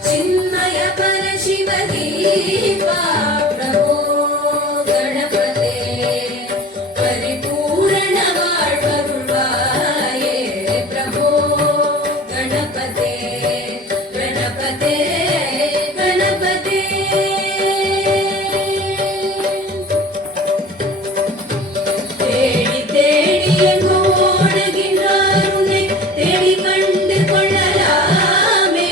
चिन्मय पर शिव दीपा. प्रभो गणपते परिपूर्ण வாழ்வருள்வாயே. प्रभो गणपते गणपते गणपते தேடி தேடி எங்கோ ஓடுகின்றார் உன்னை தேடி கண்டு கொள்ளலாமே.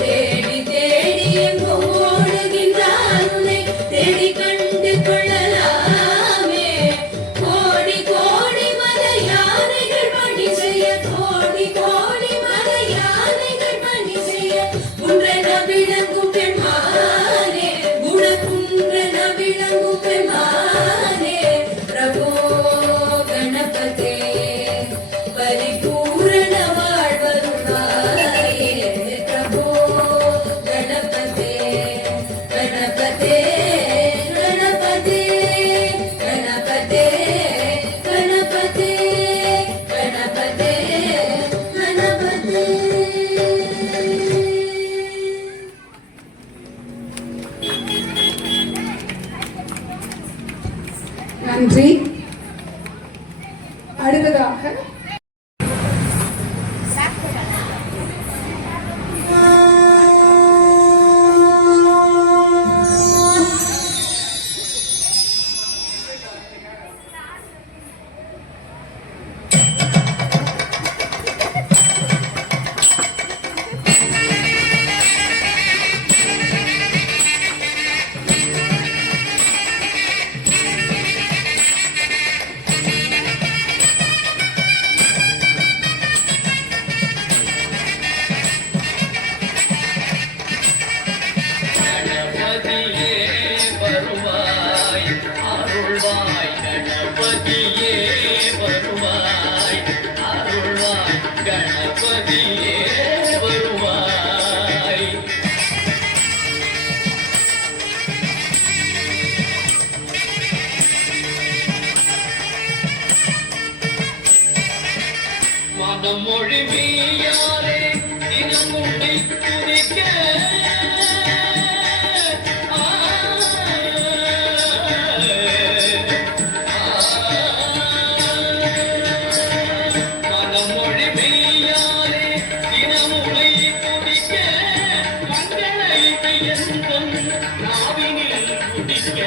தேடி தேடி எங்கோ ஓடுகின்றார் உன்னை தேடி கண்டு கொள்ளலாமே. கோடி கோடி மத யானைகள் பணி செய்ய. கோடி கோடி மத யானைகள் பணி செய்ய. குன்றென விளங்கும் பெண்மானே. குணகுன்றென விளங்கும் பெண்மானே. பிரபோ கணபதே பரிபூரண வாழ்வருள்வாயே. பிரபோ கணபதே கணபதே கணபதே கணபதே கணபதே கணபதே கணபதே. நன்றி. அடுத்ததாக கணபதியே வருவாய் அருள்வாய். கணபதியே வருவாய் அருள்வாய். கணபதியே வருவாய். மனமொழி மீயாரே தினமுடி துதிக்க. மனமொழி மெய்யாரே தினமுடி துதிக்க. மங்கள இதயந்தம் நாவினில் துடிக்க.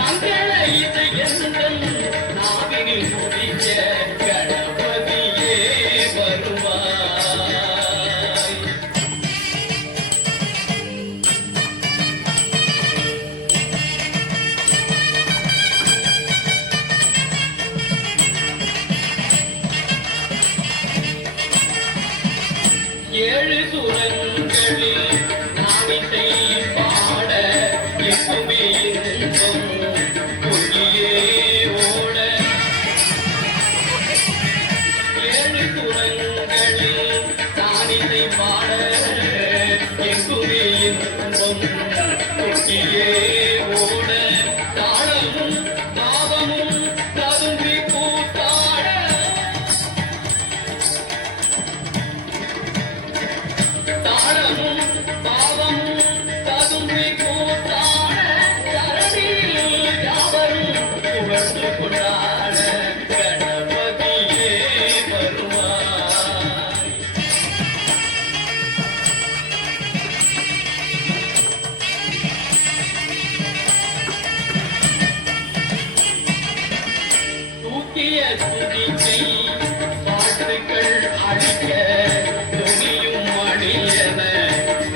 மங்கள இதயந்தம் ஏழு சுரங்களில் நாவிசை பாட எங்குமே இன்பம் பொங்கியே ஓட ஏழு சுரங்களில் நாவிசை பாட எங்குமே இன்பம் பொங்கியே ஓட தாளமும் தாபமும் ததும்பி கூத்தாட தாளமும் பாவமும் ததும்பி கூத்தாட தரணியில் யாவரும் புகழ்ந்து கொண்டாட கணபதியே வருவாய். தூக்கிய துதிக்கை பாட்டுகள் அழிக்க துணியும் மணியன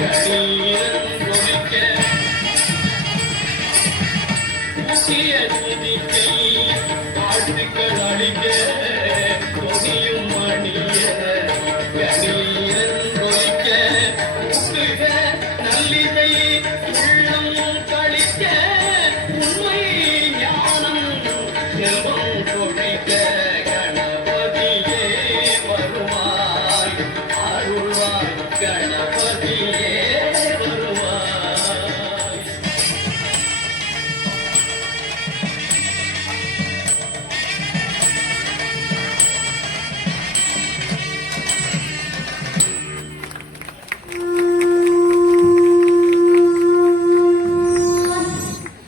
கணீரன் ஒலிக்க தூக்கிய துதிக்கை பாட்டுகள் அழிக்க துணியும் மணியன கணீரன் ஒலிக்க ஊக்குக நல்லிசை உள்ளம் கழிக்க உண்மை ஞானம் செல்வம் கொழிக்க கணபதியே வருவாய் அருள்வாய் கணபதியே வருவாய்.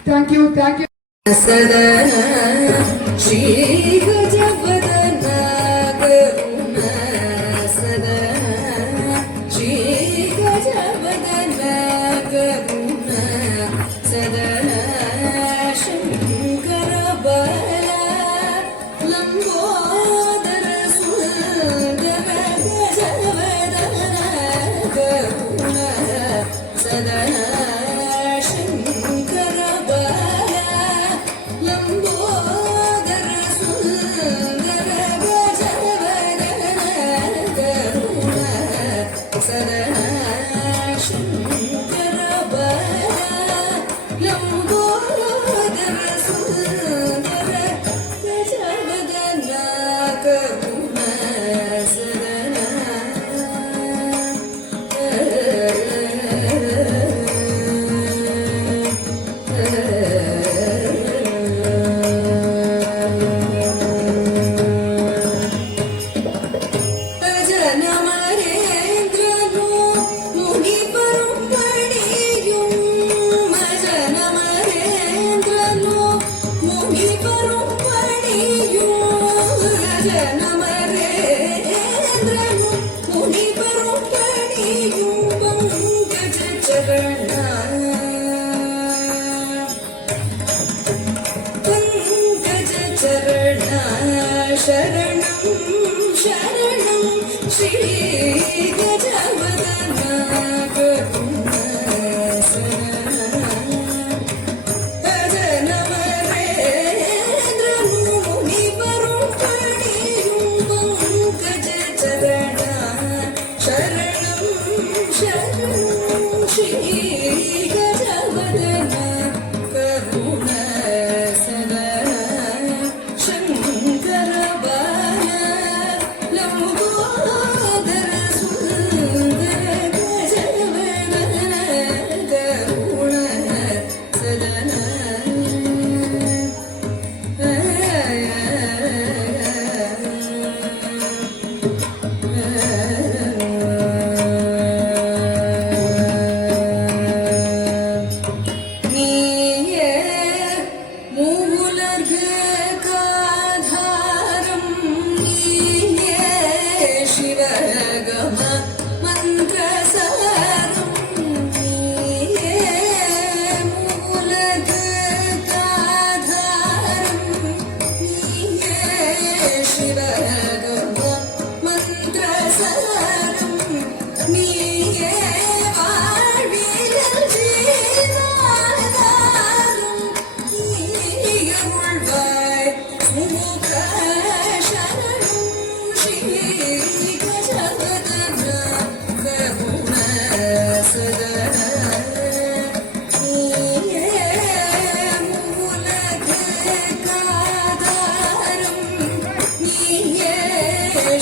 Thank you thank you. சதன ஸ்ரீ கஜவதன கருண சதன ஸ்ரீ கஜவதன கருண சதன சங்கர பல லம்போதர சுந்தர கஜவதன கருண சதன சங்கர பல லம்போதர சுந்தர கஜவதன கருண சதன சங்கர பல லம்போதர சுந்தர கஜவதன கருண சதன ஜனமரேந்திரனோ முனி பரும்படியும் ஜனமரேந்திரனோ முனி பரும்படியும் ஜனமரேந்திரனோ முனி பரும்படியும் பங்கஜ சரண பங்கஜ சரண சரணம் சரணம் ஸ்ரீ கஜவதன கருண சரண ஜனமரேந்திரனோ முனி பரும்படியும் பங்கஜ சரண சரணம் சரணம் ஸ்ரீ கஜவதன கருண சரண சங்கர பல லம்போதர சுந்தர கஜவதன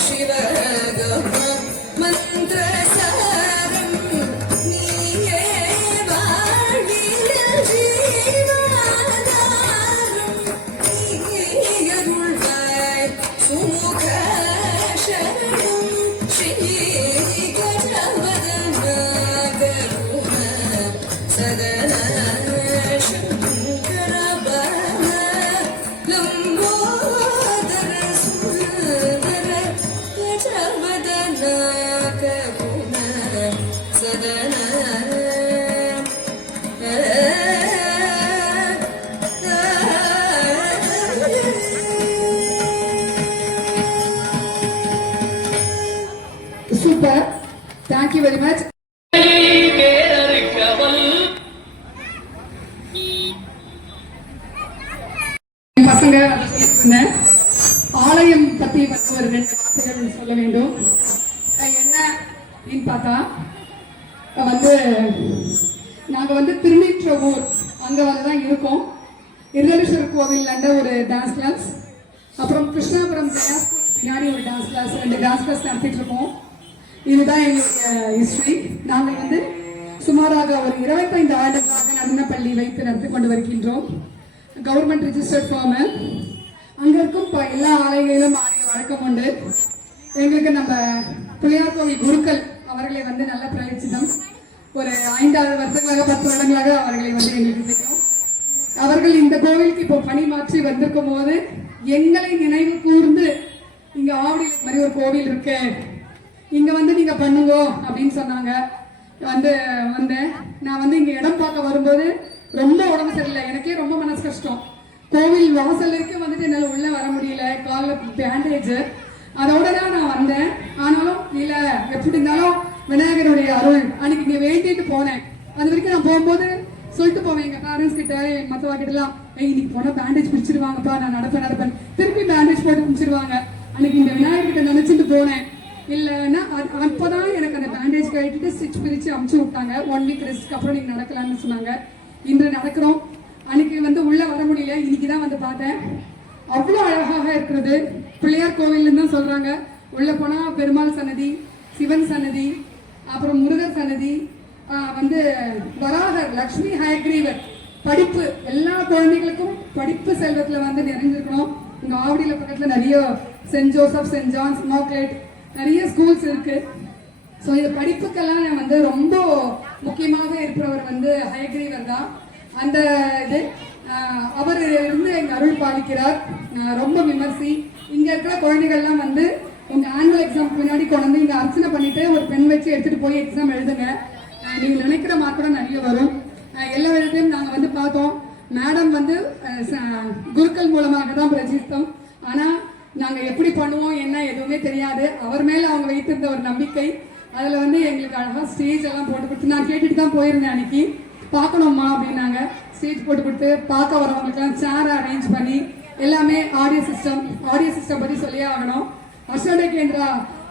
शिवगम मन्त्रसारं नीये वाणिल जीवाधारं नीयरुள்வாய் सुमुख शरणं श्री गजवदन करुण सदन शङ्कर बल लम्बोदर सुन्दर गजवदन करुण सदन Super. Thank you very much. வேறறுக்கவல் என் பசங்க அதை சொல்லிட்டு இருந்தேன். ஆலயம் பத்தி வந்து ஒரு 2 வார்த்தைகள் சொல்ல வேண்டும். என்ன அப்படின்னு பார்த்தா வந்து நாங்க வந்து திருநீற்றவூர் அங்க வந்துதான் இருக்கோம். இருதலேஸ்வரர் கோவில் ஒரு டான்ஸ் கிளாஸ், அப்புறம் கிருஷ்ணாபுரம் ஜெயாஸ்பூர் பின்னாடி ஒரு டான்ஸ் கிளாஸ், 2 டான்ஸ் கிளாஸ் நடத்திட்டு இருக்கோம். இதுதான் எங்களுடைய ஹிஸ்டரி. நாங்கள் வந்து சுமாராக ஒரு 25 ஆண்டுகளாக நடனப்பள்ளி வைத்து நடத்தி கொண்டு வருகின்றோம். Government registered farm. அங்க இருக்கும் எல்லா ஆலயங்களிலும் ஆடிய வழக்கம் உண்டு. எங்களுக்கு நம்ம பிள்ளையார் கோவில் குருக்கள் அவர்களை வந்து நல்ல பிரயோஜனம். ஒரு 5-6 வருடங்களாக 10 வருடங்களாக அவர்களை வந்து எங்களுக்கு தெரியும். அவர்கள் இந்த கோவிலுக்கு இப்போ பணி மாற்றி வந்திருக்கும் போது எங்களை நினைவு கூர்ந்து இங்க ஆவடியில் மாதிரி ஒரு கோவில் இருக்கு, இங்க வந்து நீங்க பண்ணுங்க அப்படின்னு சொன்னாங்க. வந்தேன். நான் வந்து இங்க இடம் பார்க்க வரும்போது ரொம்ப உடம்பு சரியில்லை, எனக்கே ரொம்ப மனசு கஷ்டம். கோவில் வாசலுக்கு வந்துட்டு என்னால உள்ள வர முடியல, காலில் பேண்டேஜ். அதோட தான் நான் வந்தேன். ஆனாலும் இல்ல, எப்படி இருந்தாலும் விநாயகருடைய அருள் அன்னைக்கு இங்க வேண்டிட்டு போனேன். அது வரைக்கும் நான் போகும்போது சொல்லிட்டு போவேன் எங்க பேரண்ட்ஸ் கிட்ட, மற்றவா கிட்ட எல்லாம், இன்னைக்கு போனா பேண்டேஜ் பிடிச்சிருவாங்கப்பா, நான் நடப்பேன் திருப்பி பேண்டேஜ் போட்டு பிடிச்சிருவாங்க. அன்னைக்கு இந்த விநாயகர் கிட்ட நினைச்சிட்டு போனேன். இல்லைன்னா அப்பதான் எனக்கு அந்த பேண்டேஜ் கட்டிட்டு ஸ்டிச் பிரிச்சு அமுச்சு விட்டாங்க. 1 வீக் ரெஸ்ட்க்கு அப்புறம் நீங்க நடக்கலாம்னு சொன்னாங்க. இன்று நடக்கிறோம். அன்னைக்கு வந்து உள்ள வர முடியல, இன்னைக்குதான் வந்து பார்த்தேன். அவ்வளோ அழகாக இருக்கிறது. பிள்ளையார் கோவில் தான் சொல்றாங்க. உள்ள போனா பெருமாள் சன்னதி, சிவன் சன்னதி, அப்புறம் முருகர் சன்னதி, வந்து வராகர், லக்ஷ்மி, ஹயக்ரீவர். படிப்பு எல்லா குழந்தைகளுக்கும் படிப்பு செல்வத்துல வந்து நிறைஞ்சிருக்கணும். இங்க ஆவடியில பக்கத்துல நிறைய சென்ட் ஜோசப், சென்ட் ஜான்ஸ், மோக்லேட் நிறைய ஸ்கூல்ஸ் இருக்கு. ஸோ இது படிப்புக்கெல்லாம் வந்து ரொம்ப முக்கியமாக இருக்கிறவர் வந்து ஹயக்ரீவர் தான். அந்த இது அவர் இருந்து எங்க அருள் பாலிக்கிறார். ரொம்ப விமர்சி. இங்க இருக்கிற குழந்தைகள்லாம் வந்து உங்க ஆனுவல் எக்ஸாம் பின்னாடி கொண்டு வந்து இங்க அர்ச்சனை பண்ணிட்டு ஒரு பெண் வச்சு எடுத்துட்டு போய் எக்ஸாம் எழுதுங்க. நீங்க நினைக்கிற மார்க் கூட நிறைய வரும். எல்லா விதத்தையும் நாங்க வந்து பார்த்தோம். மேடம் வந்து குருக்கள் மூலமாக தான் பிரச்சித்தோம். ஆனா நாங்க எப்படி பண்ணுவோம் என்ன எதுவுமே தெரியாது. அவர் மேல அவங்க வைத்திருந்த ஒரு நம்பிக்கை. அதுல வந்து எங்களுக்கு அழகா ஸ்டேஜ் எல்லாம் போட்டு கொடுத்து, நான் கேட்டுட்டு தான் போயிருந்தேன். அன்னைக்கு பார்க்கணுமா அப்படின்னாங்க. ஸ்டேஜ் போட்டு கொடுத்து பார்க்க வரவங்களுக்குலாம் சேர் அரேஞ்ச் பண்ணி எல்லாமே ஆடியோ சிஸ்டம் பத்தி சொல்லியே ஆகணும். அர்ஷோதய கேந்திரா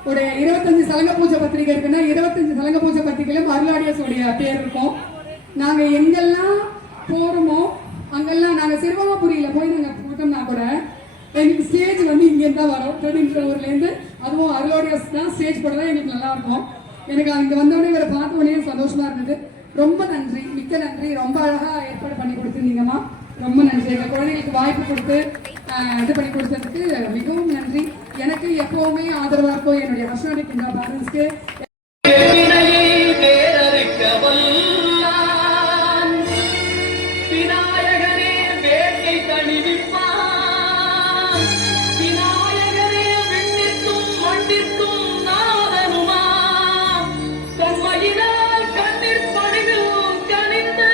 உடைய 25 சலங்க பூஜை பத்திரிகை இருக்குன்னா 25 சலங்க பூஜை பத்திரிகையிலும் அருளாடியஸ் உடைய பேர் இருக்கும். நாங்க எங்கெல்லாம் போறோமோ அங்கெல்லாம் நாங்க சிறுவமாபுரியில போய் நாங்க போட்டோம்னா கூட எங்களுக்கு ஸ்டேஜ் வந்து இங்கே தான் வரும். ஊர்ல இருந்து அதுவும் அருளாடியஸ் தான் ஸ்டேஜ் போட தான் எங்களுக்கு நல்லா இருக்கும். எனக்கு அங்க வந்தோடனே இவரை பார்த்த உடனே சந்தோஷமா இருந்தது. ரொம்ப நன்றி, மிக்க நன்றி. ரொம்ப அழகா ஏற்பாடு பண்ணி கொடுத்துருந்தீங்கம்மா. ரொம்ப நன்றி. எங்க குழந்தைங்களுக்கு வாய்ப்பு கொடுத்து இது பண்ணி கொடுத்ததுக்கு மிகவும் நன்றி. எனக்கு எப்பவுமே ஆதரவா இருக்கும் என்னுடைய அர்ஷோதய கேந்திரா பேரண்ட்ஸ்க்கு. வேறறுக்கவல் விநாயகரே வேட்டை தணிவிப்பான், விநாயகரே விண்ணிற்கும் மண்ணிற்கும் நாதனுமா, பொம்மையினால் கண்ணீர் பணிவில் கனிந்து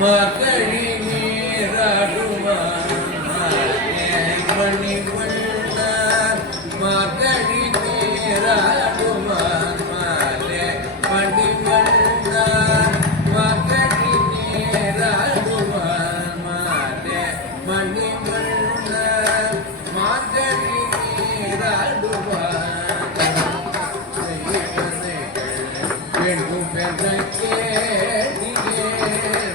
மார்கழி நீராடுவார் மணிவண்ணார் மார்கழி நீராடுவார் மணிவண்ணார் மார்கழி நீராடுவார் மணிவண்ணார் மார்கழி நீராடுவார் வேண்டும் என்ற கேடியே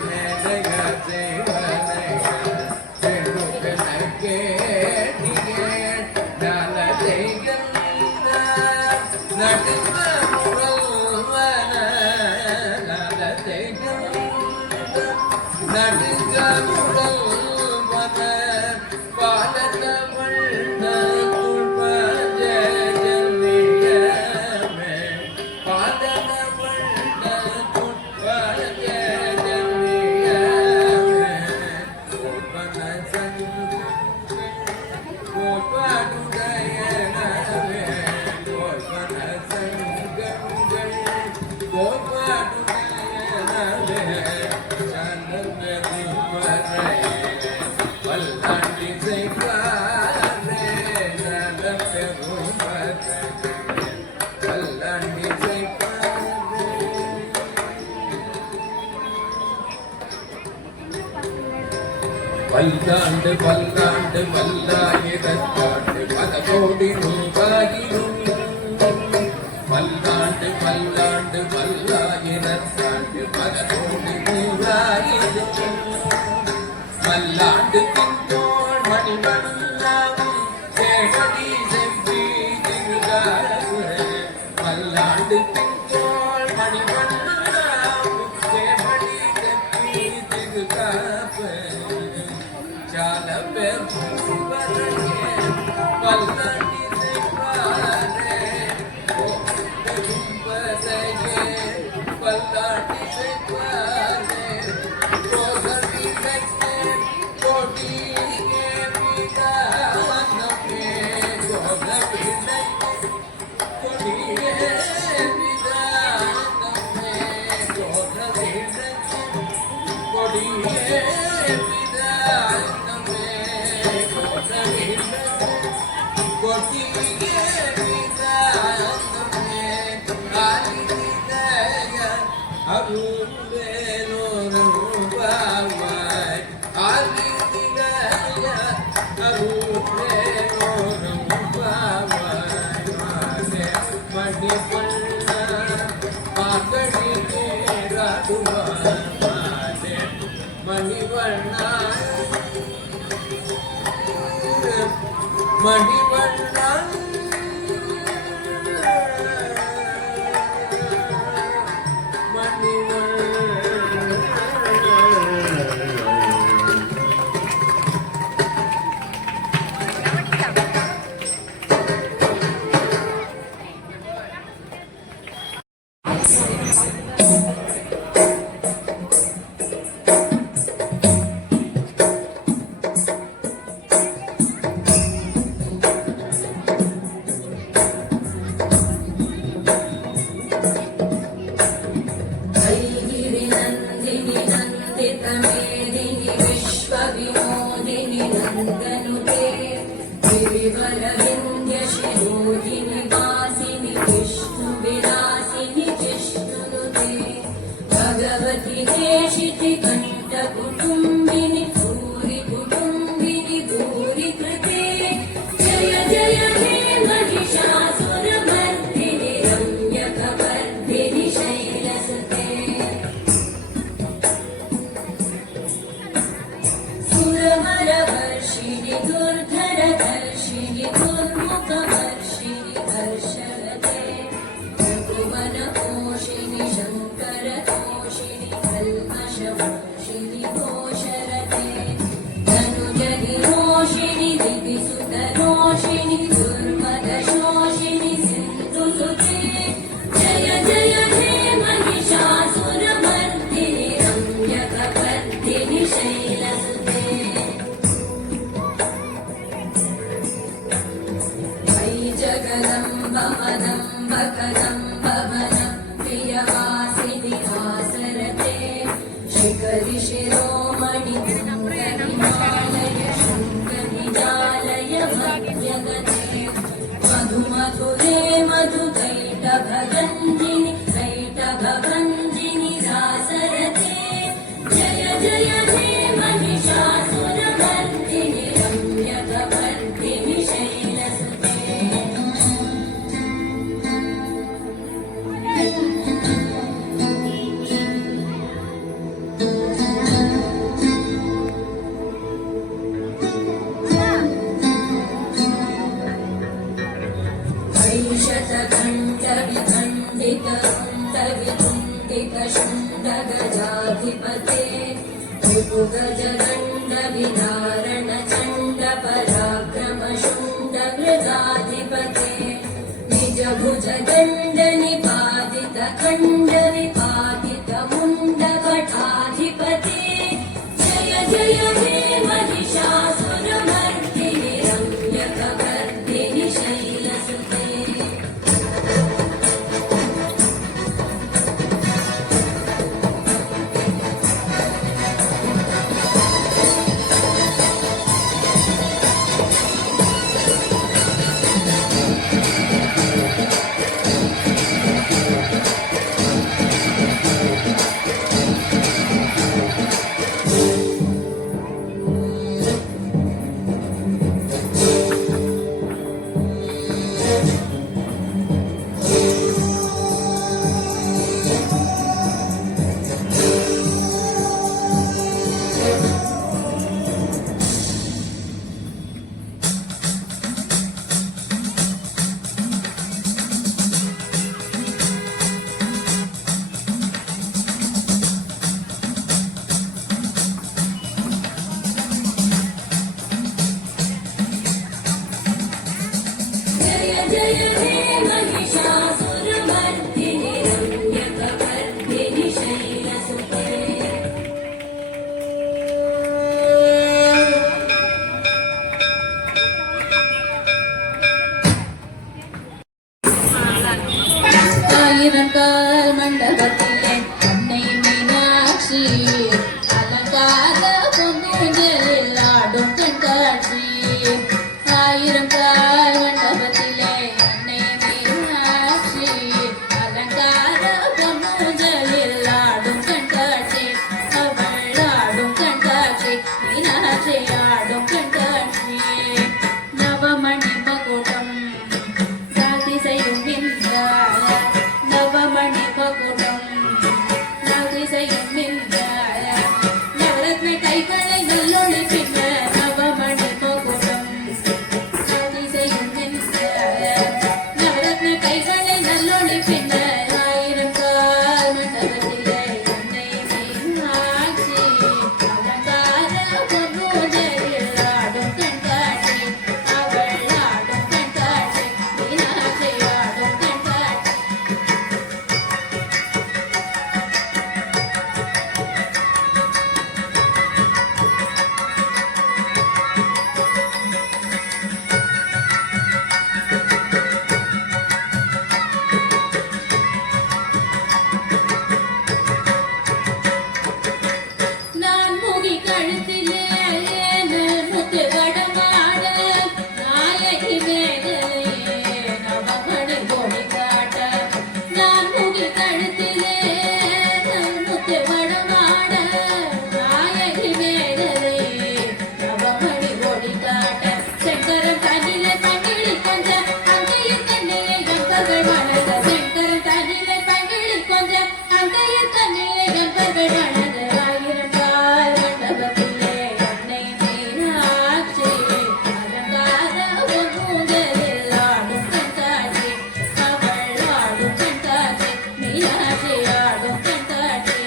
மேடைய செய்வனைகள் வேண்டும் என்ற கேடியே நலதைகள் நடுங்க முழல்வன நலதைகள் நடுங்க முழல்வன பாலத்தவள் பல்லாண்டு பல்லாண்டு பல்லாயிரத்தாண்டு பல கோடி ரூபாயிரும் பல்லாண்டு பல்லாண்டு பல்லாயிரத்தாண்டு பல கோடி ரூபாயிரும் மல்லாண்டு திங்கோள் மணிவண்ணாவும் சேகடி செவ்வி திருகாவு மல்லாண்டு திங்கோள் மணிவண்ணாவும் சேகடி செவ்வி திருகாவு ஜால பெருவரையே பல்லாண்டி செய்வாரே ஓம்பதையே பல்லாண்டி செய்வாரே கோசடி மெத்தே கோடியே விதானமே கோசடி மெத்தே கோடியே விதானமே கோசடி மெத்தே கோடியே மணிவண்ணா भगवति देशिति कंठ कुटुंबिनि भूरि कुटुंबिनि भूरि कृते जय जय हे महिषासुरमर्दिनि रम्यकवर्धिनि शैलसुते सुरवरवर्षिणि दुर्धरधर्षिणि दुर्मुखवर्षिणि हर्षरते रघुवनपोषिणि शङ्करतोषिणि कल्मषवर्षिणि घोषरते शिरोमणि हिमालय शृङ्गनिजालय भव्यगते मधुमधुरे मधुकैटभगञ्जिनि कैटभगञ्जिनि रासरते जय जय हे महिषासुरमर्दिनि रम्यकवर्दिनि शैलसुते शुण्डगजाधिपते गजदण्डविधारण चण्ड पराक्रम शुण्डगजाधिपते निजभुज दण्ड निपातित खण्ड विपातित मुण्ड भटाधिपते जय जय हे महिषासुरमर्दिनि रम्यकवर्दिनि शैलसुते जय जय हे महिषासुरमर्दिनि रम्यकवर्दिनि शैलसुते ஆயிரங்கால் மண்டபத்திலே அன்னை மீனாட்சி அலங்கார பொன்னூஞ்சலில் ஆடும் கண்காட்சி ஆயிரங்கால் மண்டபத்திலே அன்னை மீனாட்சி அலங்கார பொன்னூஞ்சலில் ஆடும் கண்காட்சி அவள் ஆடும் கண்காட்சி மீனாட்சி ஆடும் கண்காட்சி நவமணி மகுடம் நாதிசையும் நின்றார் நவமணி மகுடம் நாதிசையும் நின்றார் நவரத்ன கைகளை நல்லொளி பின்ன நவமணி மகுடம் நாதிசையும் நின்றார் நவரத்ன கைகளை நல்லொளி பின்ன ஆயிரங்கால் மண்டபத்திலே அன்னை மீனாட்சி அலங்கார பொன்னூஞ்சலில் ஆடும் கண்காட்சி அவள் ஆடும் கண்காட்சி மீனாட்சி ஆடும் கண்காட்சி நான் முகி கழுத்திலே முத்து வடமாட நாயகி மேகலையே நவமணி கொடி காட்ட நான் முகி கழுத்திலே முத்து வடமாட நாயகி மேகலையே நவமணி கொடி காட்ட செங்கரம் தண்ணிலே பங்கிழி கொஞ்சம் அங்கையில் தண்ணிலே கம்பர்கள் வணங்க செங்கரம் தண்ணிலே பங்கிழி கொஞ்சம் அங்கையில் தண்ணிலே கம்பர்கள் வணங்க ஆயிரங்கால் மண்டபத்திலே அன்னை மீனாட்சி அலங்கார பொன்னூஞ்சலில் ஆடும் கண்காட்சி அவள் ஆடும் கண்காட்சி மீனாட்சி ஆடும் கண்காட்சி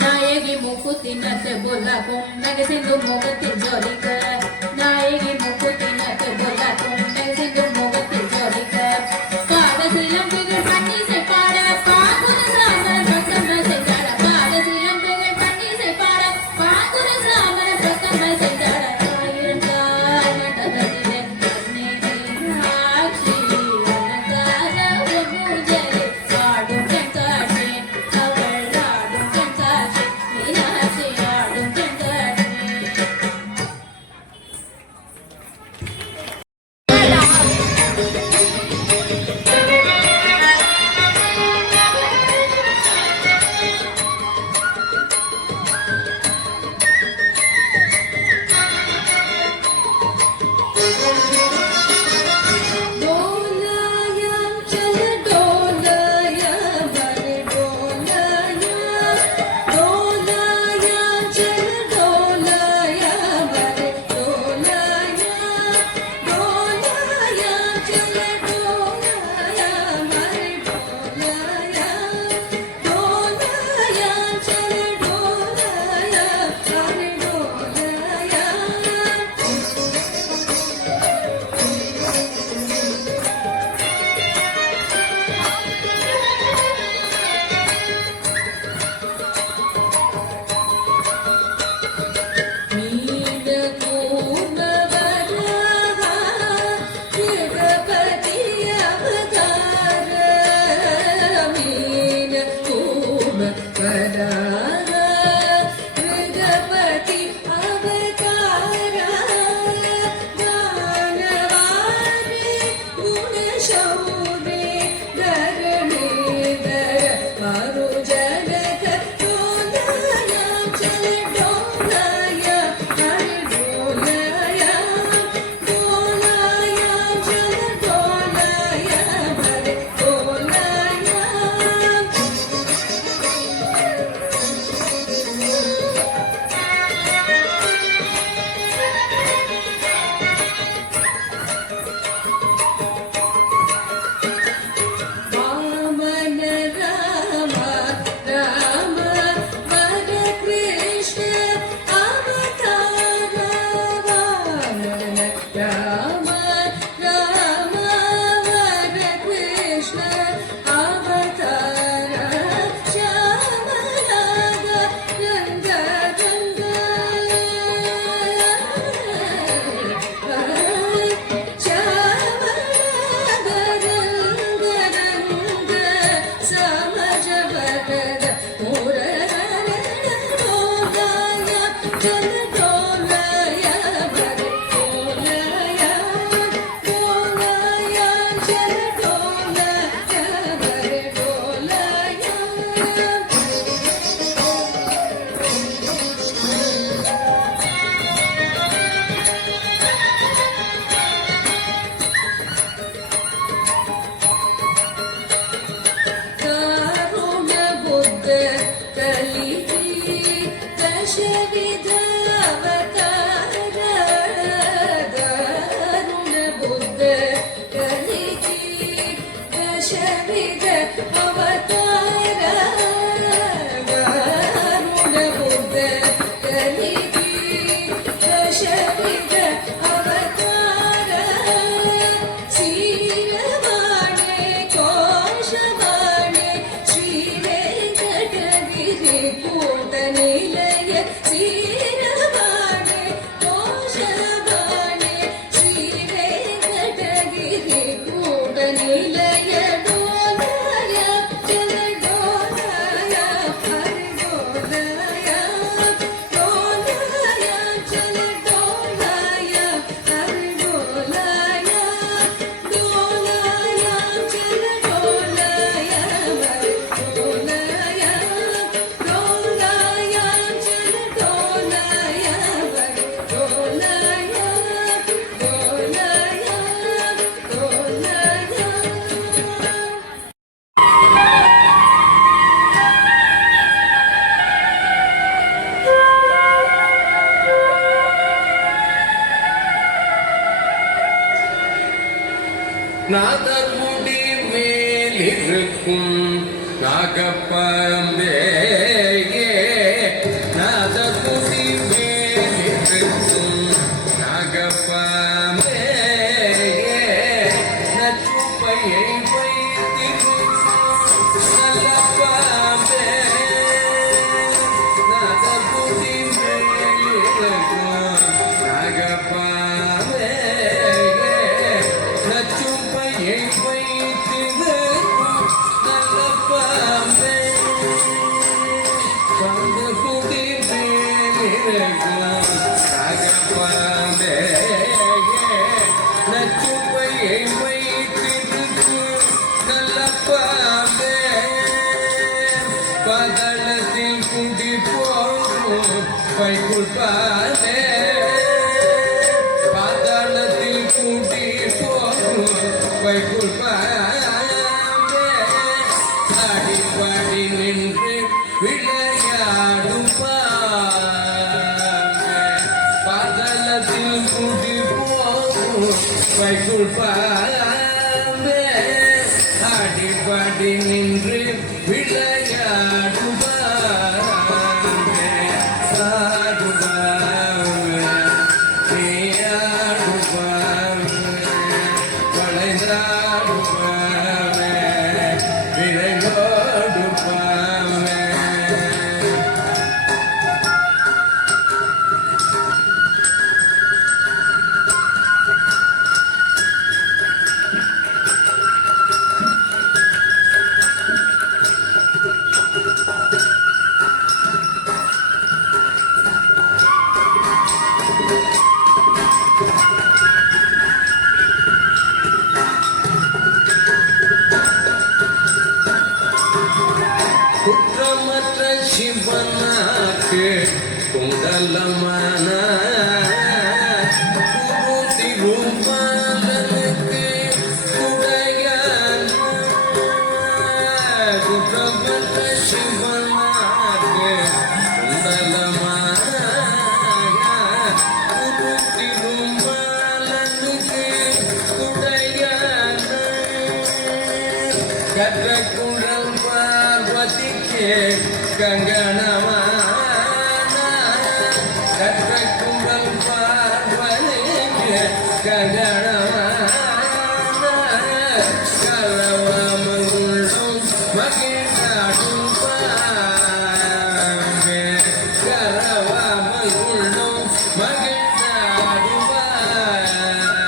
நாயகி மூக்குத்தினத்து புல்லாக்கும் நகசிந்து முகத்தில் ஜோலிக்க நாயகி மூக்குத்தினத்து புல்லாக்கும் நகசிந்து முகத்தில் ஜோலிக்க பாத சிலம்பிகள் பன்னீசை பாட கூட்ட நிலைய வீரவாணி கோஷவாணி ஸ்ரீ வெங்கடகிரி கூட்ட நிலைய டோலாய ஜல டோலாய ஹரி டோலாய டோலாய ஜல டோலாய ஹரி டோலாய டோலாய ஜல டோலாய ஹரி டோலாய டோலாய ஜல டோலாய ஹரி டோலாய டோலாய டோலாய நாதமுடி மேலிருக்கும் நாகப்பம்பே நாதமுடி மேலிருக்கும் நாகப்பம்பே நச்சுப்பையை வைத்திருக்கும் நல்ல பாம்பே நாதமுடி மேலிருக்கும் நாகப்பம்பே நச்சுப்பையை வைத்திருக்கும் நல்ல பாம்பே பந்தகுடி மேலிருக்கும் நாகப்பாம்பே நச்சுப்பையை வைத்திருக்கும் நல்ல பாம்பே பதளத்தில் குடி போகும் பைக்குள் பாம்பே பாதாளத்தில் கூட்டி போகும் பைக்குள் பாம்பே அடிப்பாடி நின்று விளையாடும் பாம்பே பாதாளத்தில் கூட்டி போகும் பைக்குள் பாம்பே அடிப்பாடி நின்று விளையாடும் பாம்பே ஆடும் பாம்பே குற்றமற்ற சிவனாக்கு குண்டலமான குரு திருமாலனுக்கு உடையான குற்றமற்ற சிவனாக்கு குண்டலமான குரு திருமாலனுக்கு உடையான கற்ற குழல் பார்வதிக்கு கங்கணமான கற்ற குழல் பார்வதிக்கு கங்கணமான கலவமங்குள்ளும் மகிழ்நாடும் பாம்பே கலவமங்குள்ளும் மகிழ்நாடும் பாம்பே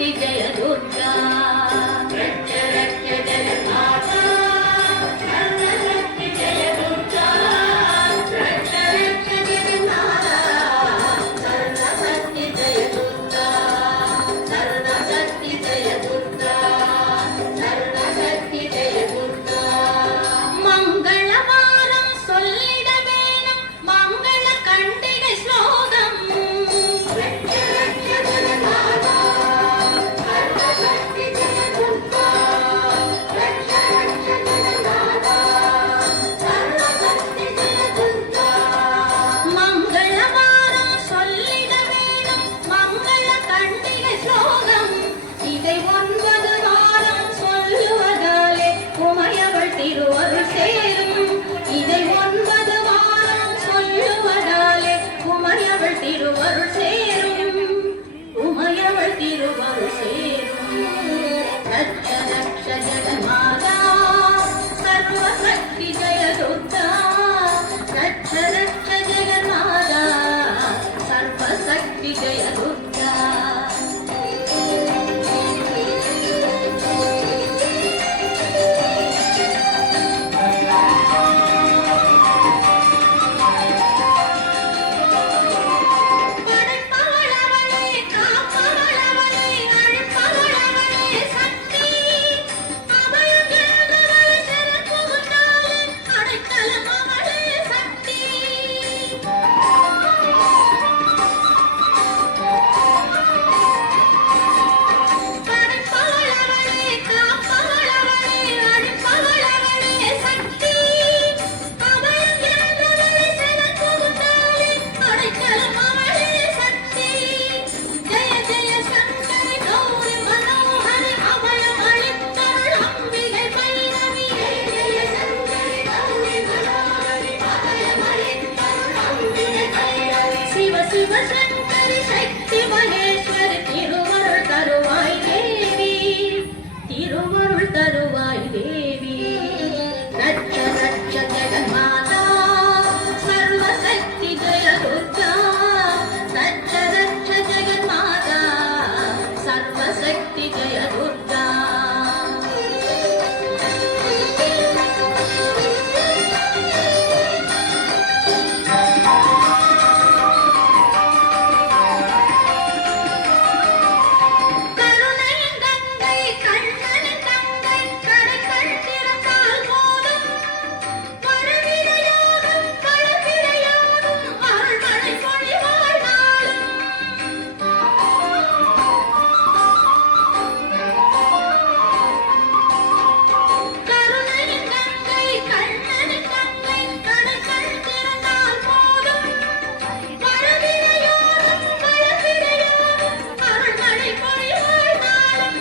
सर्वशक्ति जय दुर्गा रक्ष रक्ष जगन्माता सर्वशक्ति जय दुर्गा रक्ष रक्ष जगन्माता सर्वशक्ति जय दुर्गा सर्वशक्ति जय दुर्गा सर्वशक्ति जय दुर्गा मंगलवारं சொல்லிட வேணும் மங்கள கண்டிகை ஸ்லோகம் ரட்ச ரட்ச ஜகன்மாதா சர்வசக்தி ஜெய துர்கா ரட்ச ரட்ச ஜகன்மாதா சர்வசக்தி ஜெய துர்கா மங்களவாரம் சொல்லிட வேணும் மங்கள கண்டிகை ஸ்லோகம் இதை 9 வாரம் சொல்லுவதாலே உமையவள் திருவருள் சேரும் இதை 9 வாரம் சொல்லுவதாலே உமையவள் திருவருள் சேரும் உமையவள் திருவருள் சேரும் ரட்ச ரட்ச ஜகன்மாதா சர்வசக்தி ஜெய துர்கா ரட்ச ரட்ச ஜகன்மாதா சர்வசக்தி ஜெய துர்கா படைப்பவளவளே காப்பவளவளே அழிப்பவளவளே சக்தி அபயம் எழுந்தவளே சரப்புகுந்தாளே அடைக்கலம் அவளே சக்தி படைப்பவளவளே காப்பவளவளே அழிப்பவளவளே சக்தி அபயம் எழுந்தவளே சரப்புகுந்தாளே அடைக்கலம் அவளே சக்தி ஜெய ஜெய சங்கரி கௌரி மனோஹரி அபயம் அளித்தருள் அம்பிகை பைரவி ஜெய ஜெய சங்கரி கௌரி மனோஹரி அபயம் அளித்தருள் அம்பிகை பைரவி சிவ சிவ சங்கரி சக்தி மகேஸ்வரி திருவருள் தருவாய் தேவி திருவருள் தருவாய் தேவி ரட்ச ரட்ச ஜெகன்மாதா சர்வசக்தி ஜெய துர்கா ரட்ச ரட்ச ஜெகன்மாதா சர்வசக்தி ஜெய துர்கா கருணையின் கங்கை கண்ணனின் தங்கை கடைகள் திறந்தால் போதும் மறுவிடையாகும் பழவிடையாகும் அருள்மழை பொழிவாள் நாளும் கருணையின் கங்கை கண்ணனின் தங்கை கடைகள் திறந்தால் போதும் மறுவிடையாகும் பழவிடையாகும் அருள்மழை பொழிவாள் நாளும்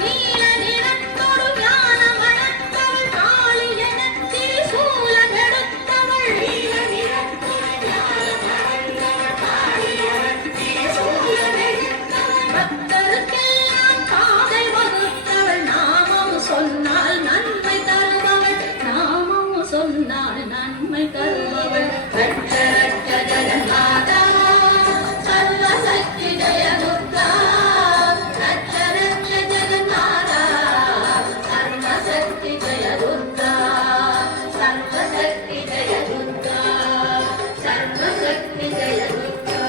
நீல நிறத்தொரு ஞான மணத்தவள் காளி எனத் திரிசூலம் எடுத்தவள் நீல நிறத்தொரு ஞான மணத்தவள் காளி எனத் திரிசூலம் எடுத்தவள் பக்தருக்கெல்லாம் பாதை வகுத்தவள் நாமம் சொன்னால் நன்மை தருபவள் நாமம் சொன்னால் நன்மை தருபவள் ரட்ச ரட்ச ஜகன்மாதா சர்வசக்தி ஜெய துர்கா ரட்ச ரட்ச ஜகன்மாதா சர்வசக்தி ஜெய துர்கா சர்வசக்தி ஜெய துர்கா சர்வசக்தி ஜெய துர்கா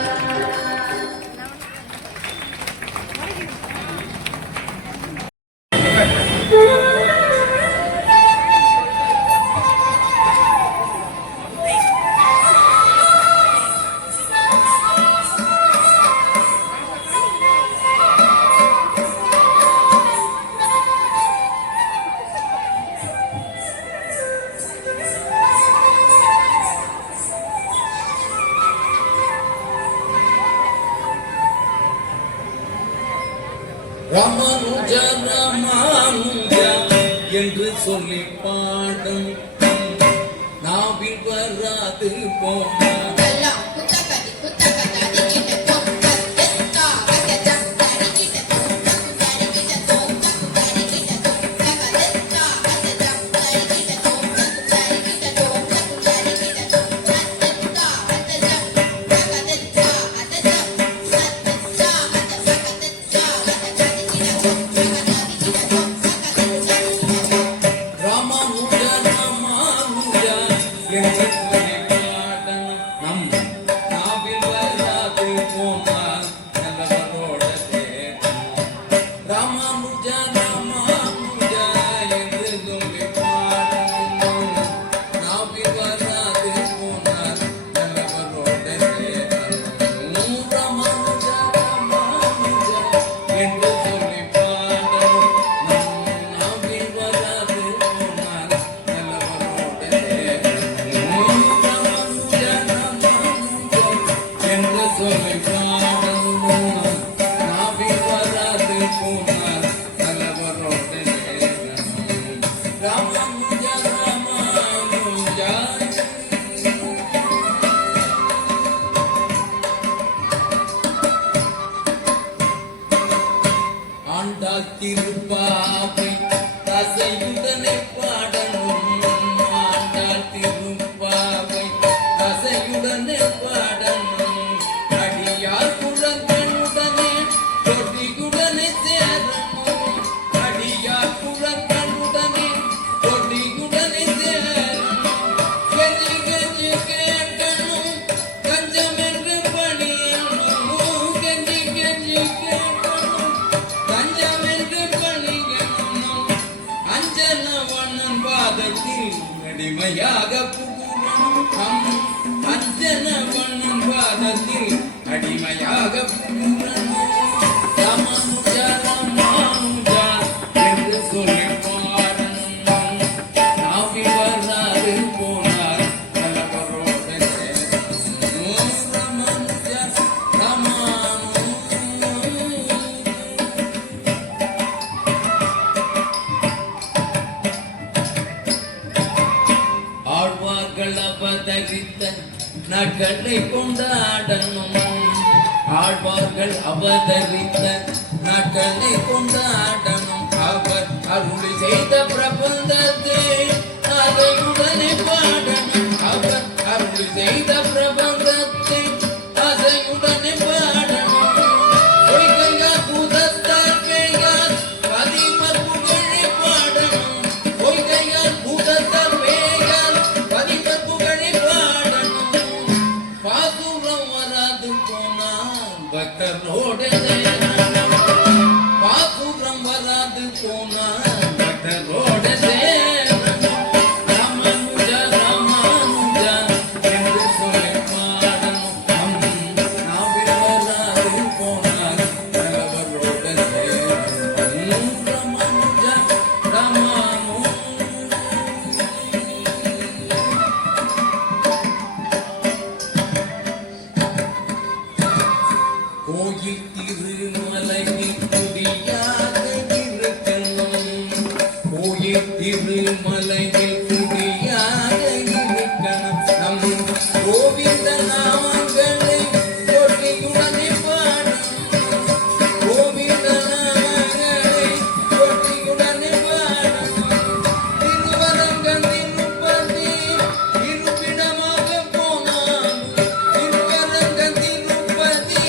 ராமானுஜ ராமானுஜ என்று சொல்லி பாடும் நாவில் வராது போனா சொல்லி பாடணும் நாவில் வராது போனால் தலைவரோட ராமானுஜா ராமானுஜா ஆண்டாள் திருப்பாவை ரசையுடனே பாடணும் ஆண்டாள் திருப்பாவை ரசையுடனே பாடணும் அடியார் குழந்தையுடனே கொடியுடனே சேரணும் அடியார் குழந்தையுடனே கொடியுடனே சேரணும் கெஞ்சி கெஞ்சி கேட்கணும் கஞ்சமென்று பணியணும் கெஞ்சி கெஞ்சி கேட்கணும் கஞ்சமென்று பணியணும் அஞ்சனவண்ணன் பாதத்தில் அடிமையாக புகுறணும் அஞ்சனவண்ணன் பாதத்தில் அடிமையாக புகுறணும் ராமானுஜா ராமானுஜா என்று சொல்லி பாடணும் நாவில் வராது போனால் தலைவரோட சேரணும் ராமானுஜா ராமானுஜா ஆழ்வார்கள் அவதரித்த நகலை கொண்டாடணும் ஆழ்வார்கள் அவதரித்த நகலை கொண்டாடணும் அவர் அருள் செய்த பிரபந்தத்தை அதையுடனே பாடணும் அவர் அருள் செய்த பிரபந்தத்தை அதையுடனே பாடணும் பொய்கையார் பூதத்தார் பேயார் பதிமர் புகழை பாடணும் பொய்கையார் பூதத்தார் பேயார் பதிமர் புகழை பாடணும் பாசுரம் வராது போனால் பக்தரோட சேரணும் பாசுரம் வராது போனால் பக்தரோட சேரணும் ராமானுஜா ராமானுஜா என்று சொல்லி பாடணும் நாவில் வராது போனால் தலைவரோட சேரணும் ராமானுஜா ராமானுஜா கோயில் திருமலையில் குடியாக இருக்கணும் கோயில் திருமலையில் குடியாக இருக்கணும் நம் கோவிந்த நாமங்களை கொட்டியுடனே பாடணும் கோவிந்த நாமங்களை கொட்டியுடனே பாடணும் திருவரங்கத்தின் முப்பதி இருப்பிடமாக போனாலும் திருவரங்கத்தின் முப்பதி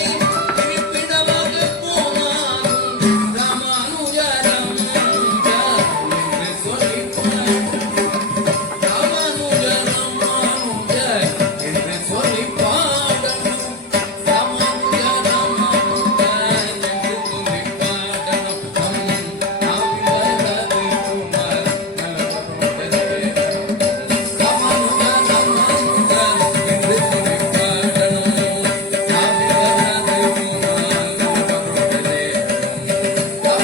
இருப்பிடமாக போனாலும் ராமானுஜா ராமானுஜா என்று சொல்லி ராமானுஜா ராமானுஜா என்று சொல்லி பாடணும் ராமானுஜா ராமானுஜா என்று சொல்லி பாடணும் நாவில் வராது போனால் நலவரோட சேரணும் ராமானுஜா ராமானுஜா என்று சொல்லி பாடணும் நாவில் வராது போனால் நலவரோட சேரணும்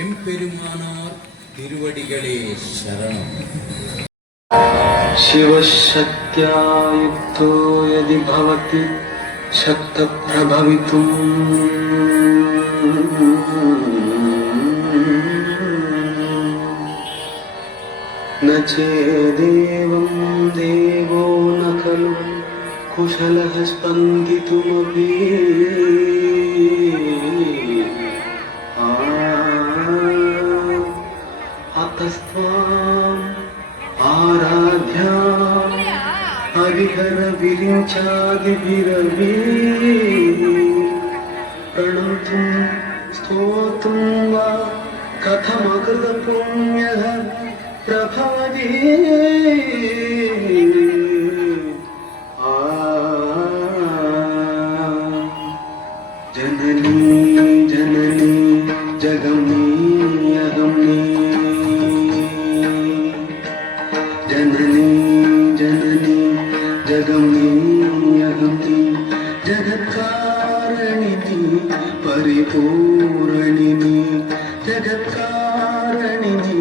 எம்பெருமானார் திருவடிகளே சரணம் शिवशक्त्या युक्तो यदि भवति शक्तप्रभवितुम् न चेदेवं देवो न खलु कुशलः स्पन्दितुमपि अतस्त्वाम् आराध्या हरिहर विरिञ्चादिभिरवी प्रणतुं स्तोतुं वा कथमखिलपुण्यः प्रभवति जननी जननी जगमनी अगमनी जननी जननी जगमनी अगमनी जगत्कारणिनी परिपूरणिनी जगत्कारणिनी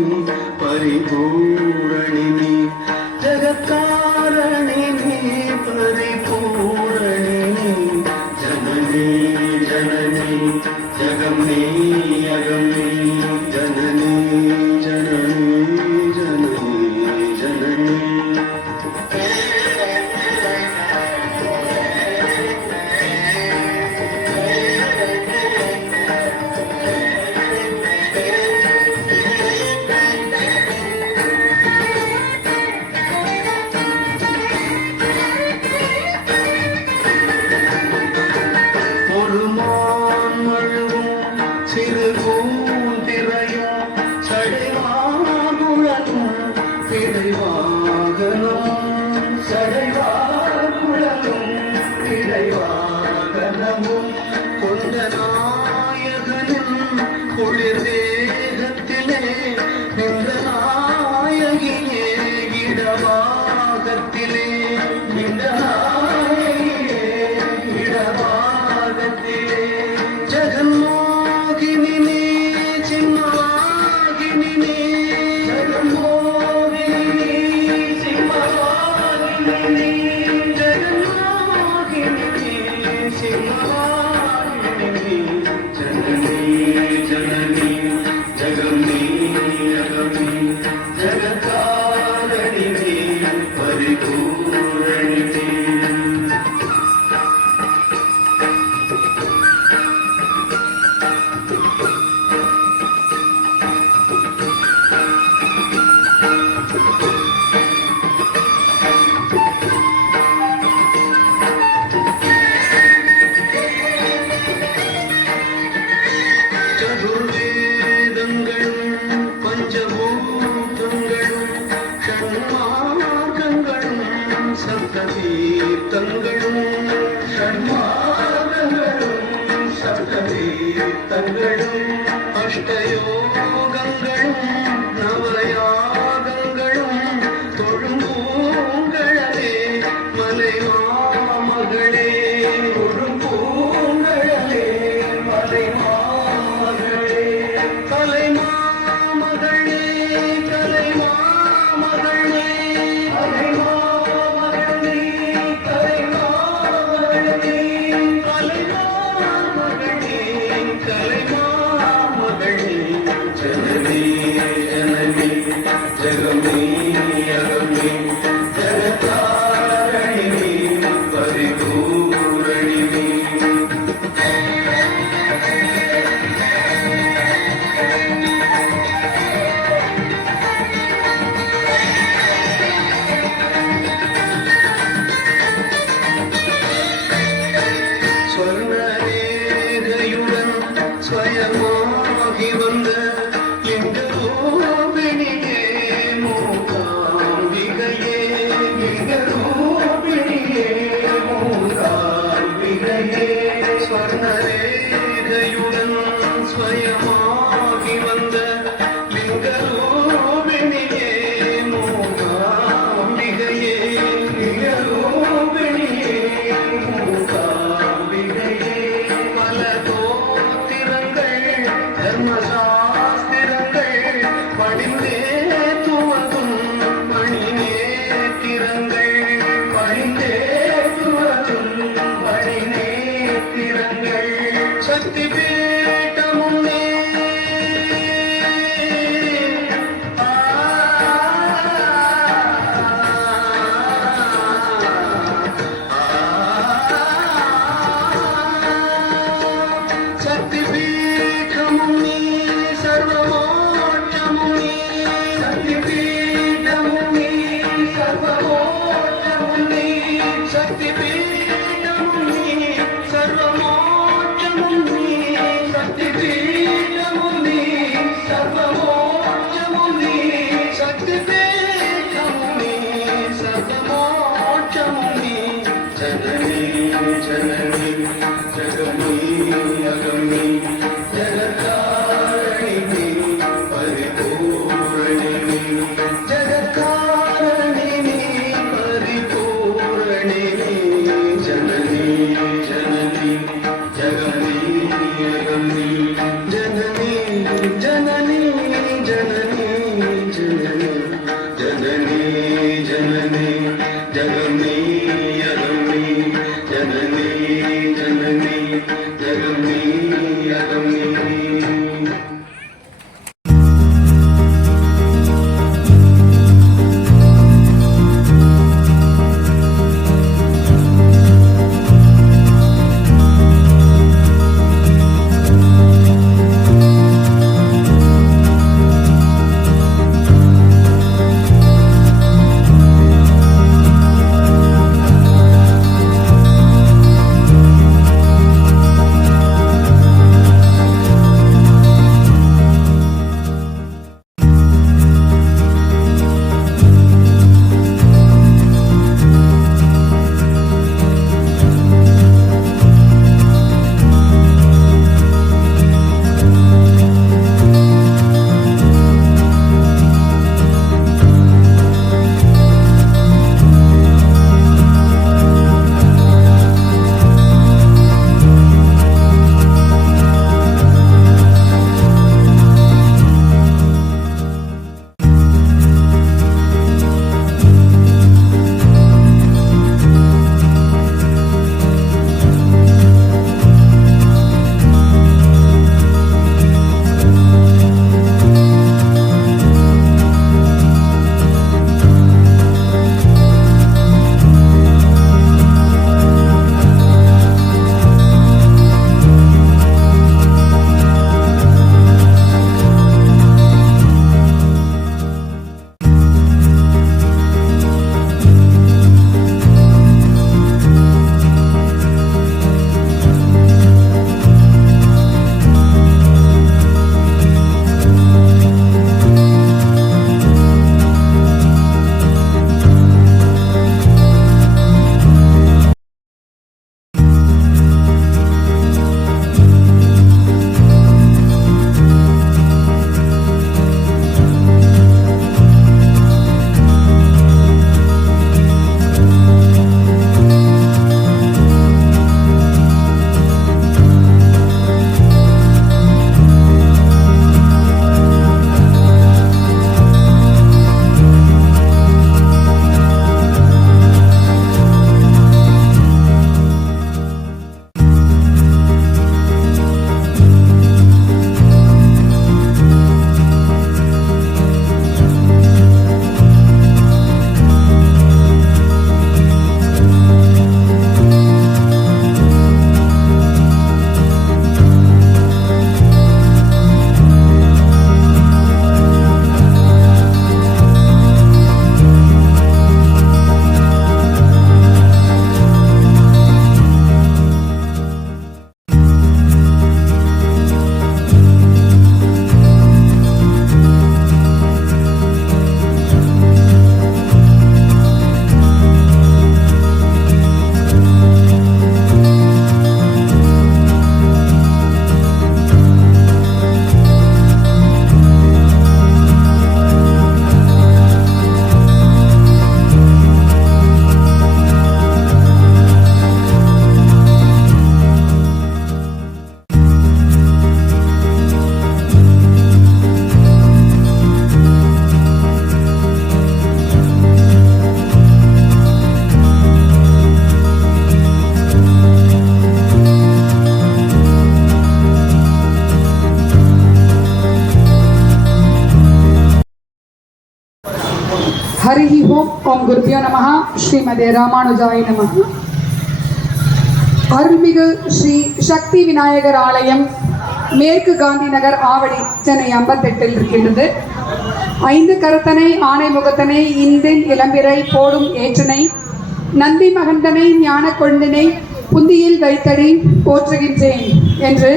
परिपूरणिनी जगत्कारणिनी परिपूरणिनी जननी जननी जगमनी अगमनी जननी जननी जननी जननी ஒரு மான் மழுவும் சிறு கூந்திரையும் சடைவாகுழலும் திரைவாகனும் சடைவாகுழலும் திரைவாகனமும் கொண்ட நாயகனும் குளிர் தேகத்திலே நின்ற நாயகியே இடவாகத்திலே நின்ற நாயகியே இடவாகத்திலே ஜெகன்மோகினினே சிம்மவாகினினே ஜெகன்மோகினினே சிம்மவாகினினே ஜெகன்மோகினினே சிம்மவாகினினே ஜனனி ஜனனி ஜகம்னி அகம்னி ஜகத்காரணினே பரிபூரணினே சதுர்வேதங்களும் பஞ்சபூதங்களும் ஷண்மார்க்கங்களும் சப்ததீர்த்தங்களும் ஷண்மார்க்கங்களும் சப்ததீர்த்தங்களும் அஷ்டயோகங்களும் நவயாகங்களும் தொழும்பூங்களே மலைமாமகளே தொழும்பூங்களே மலைமாமகளே கலைமாமகளே கலைமாமகளே கலைமாமகளே கலைமாமகளே கலைமாமகளே கலைமாமகளே ஜனனி ஜனனி ஜகமி அகமி ஜகத்காரணினி பரிபூரணினி ஸ்வர்ணரேகையுடன் ஸ்வயமாகி வந்த இந்த ரூபிணியே மூகாம்பிகையே இந்த ரூபிணியே மூகாம்பிகையே ஸ்வர்ணரேகையுடன் ஸ்வயமாகி வந்த லிங்க ரூபிணியே மூகாம்பிகையே லிங்க ரூபிணியே மூகாம்பிகையே பல தோத்திரங்கள் தர்மசாஸ்திரங்கள் படிந்தே துவதும் மணி நேத்திரங்கள் படிந்தே துவதும் மணி நேத்திரங்கள் சக்தி பீட்டமுன்னே சக்தி பீட்டமுன்னே சர்வமோட்சமுன்னே சக்தி பீட்டமுன்னே சர்வமோட்சமுன்னே சக்தி பீட்டமுன்னே சர்வமோட்சமுன்னே சக்தி பீட்டமுன்னே சர்வமோட்சமுன்னே சக்தி பீட்டமுன்னே சர்வமோட்சமுன்னே ஜனனி ஜனனி ஜகமி அகமி ஜகத்காரணினி பரிபூரணினி ஜகத்காரணி जननी जगमे अगमे जननी जननी जगमे अगमे हरि ओम गुरुभ्यो नमः श्रीमदे ராமானுஜாய நமः. அருள்மிகு ஸ்ரீ சக்தி விநாயகர் ஆலயம் மேற்கு காந்தி நகர் ஆவடி சென்னை 58 இருக்கின்றது. 5 கரத்தனை ஆனை முகத்தனை இந்தின் இளம்பிறை போடும் ஏற்றனை நந்தி மகந்தனை ஞான கொழுந்தினை புந்தியில் வைத்தடி போற்றுகின்றேன் என்று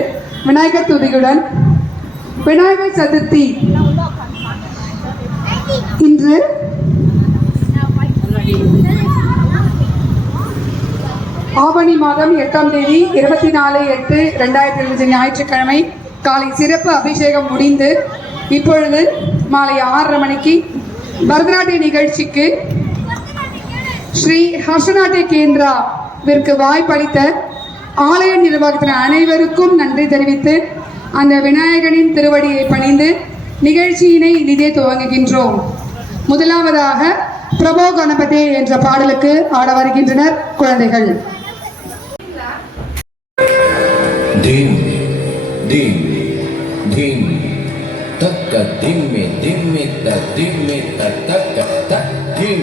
விநாயகர் துதியுடன் விநாயகர் சதுர்த்தி இன்று ஆவணி மாதம் 8ஆம் தேதி 24/8/2025 ஞாயிற்றுக்கிழமை காலை சிறப்பு அபிஷேகம் முடிந்து இப்பொழுது மாலை 6:30 மணிக்கு பரதநாட்டிய நிகழ்ச்சிக்கு ஸ்ரீ ஹர்ஷநாட்டிய கேந்திராவிற்கு வாய்ப்பளித்த ஆலய நிர்வாகத்தினர் அனைவருக்கும் நன்றி தெரிவித்து அந்த விநாயகனின் திருவடியை பணிந்து நிகழ்ச்சியினை இனிதே துவங்குகின்றோம். முதலாவதாக பிரபோ கணபதி என்ற பாடலுக்கு ஆட வருகின்றனர் குழந்தைகள். Dim, dim, dim, taka dimme, dimme, ta taka ta, dim,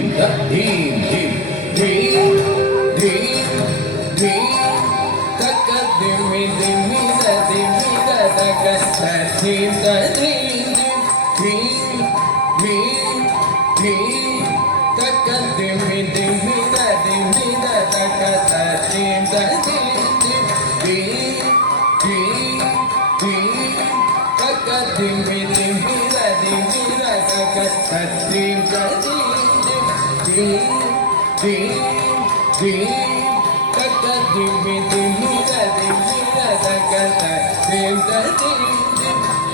dim, dim, taka dimme, dimme, taka ta, dim, taka dimme, dimme, taka ta, dim,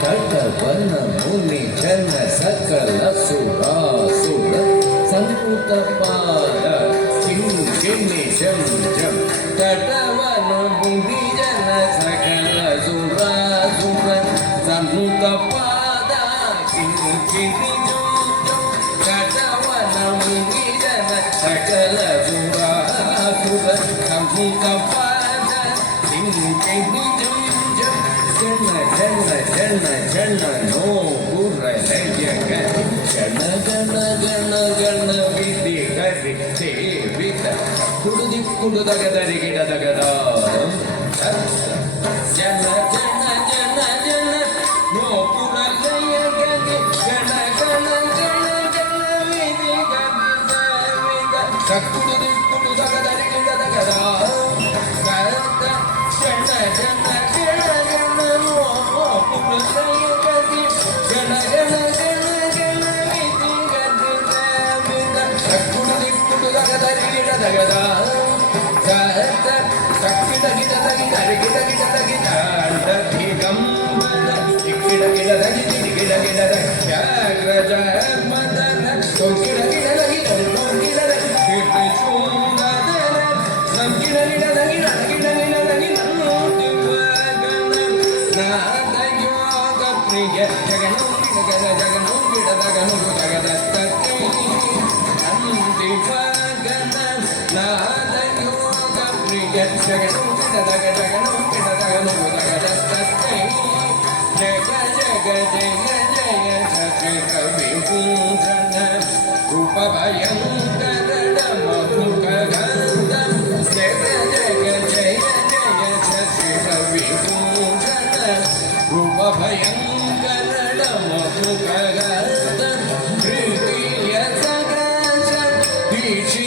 Varna muni janna sakala sura sankuta pada kinni jam tatavana muni janna sakala sura sankuta pada kinni jam tatavana muni janna sakala sura sankuta pada kinni jam Jana no pura leyaga Jana gana vidi gari devita Kudu dagadari gida dagada Jana no pura leyaga Jana vidi gari kudu dagadari gida dagada Beach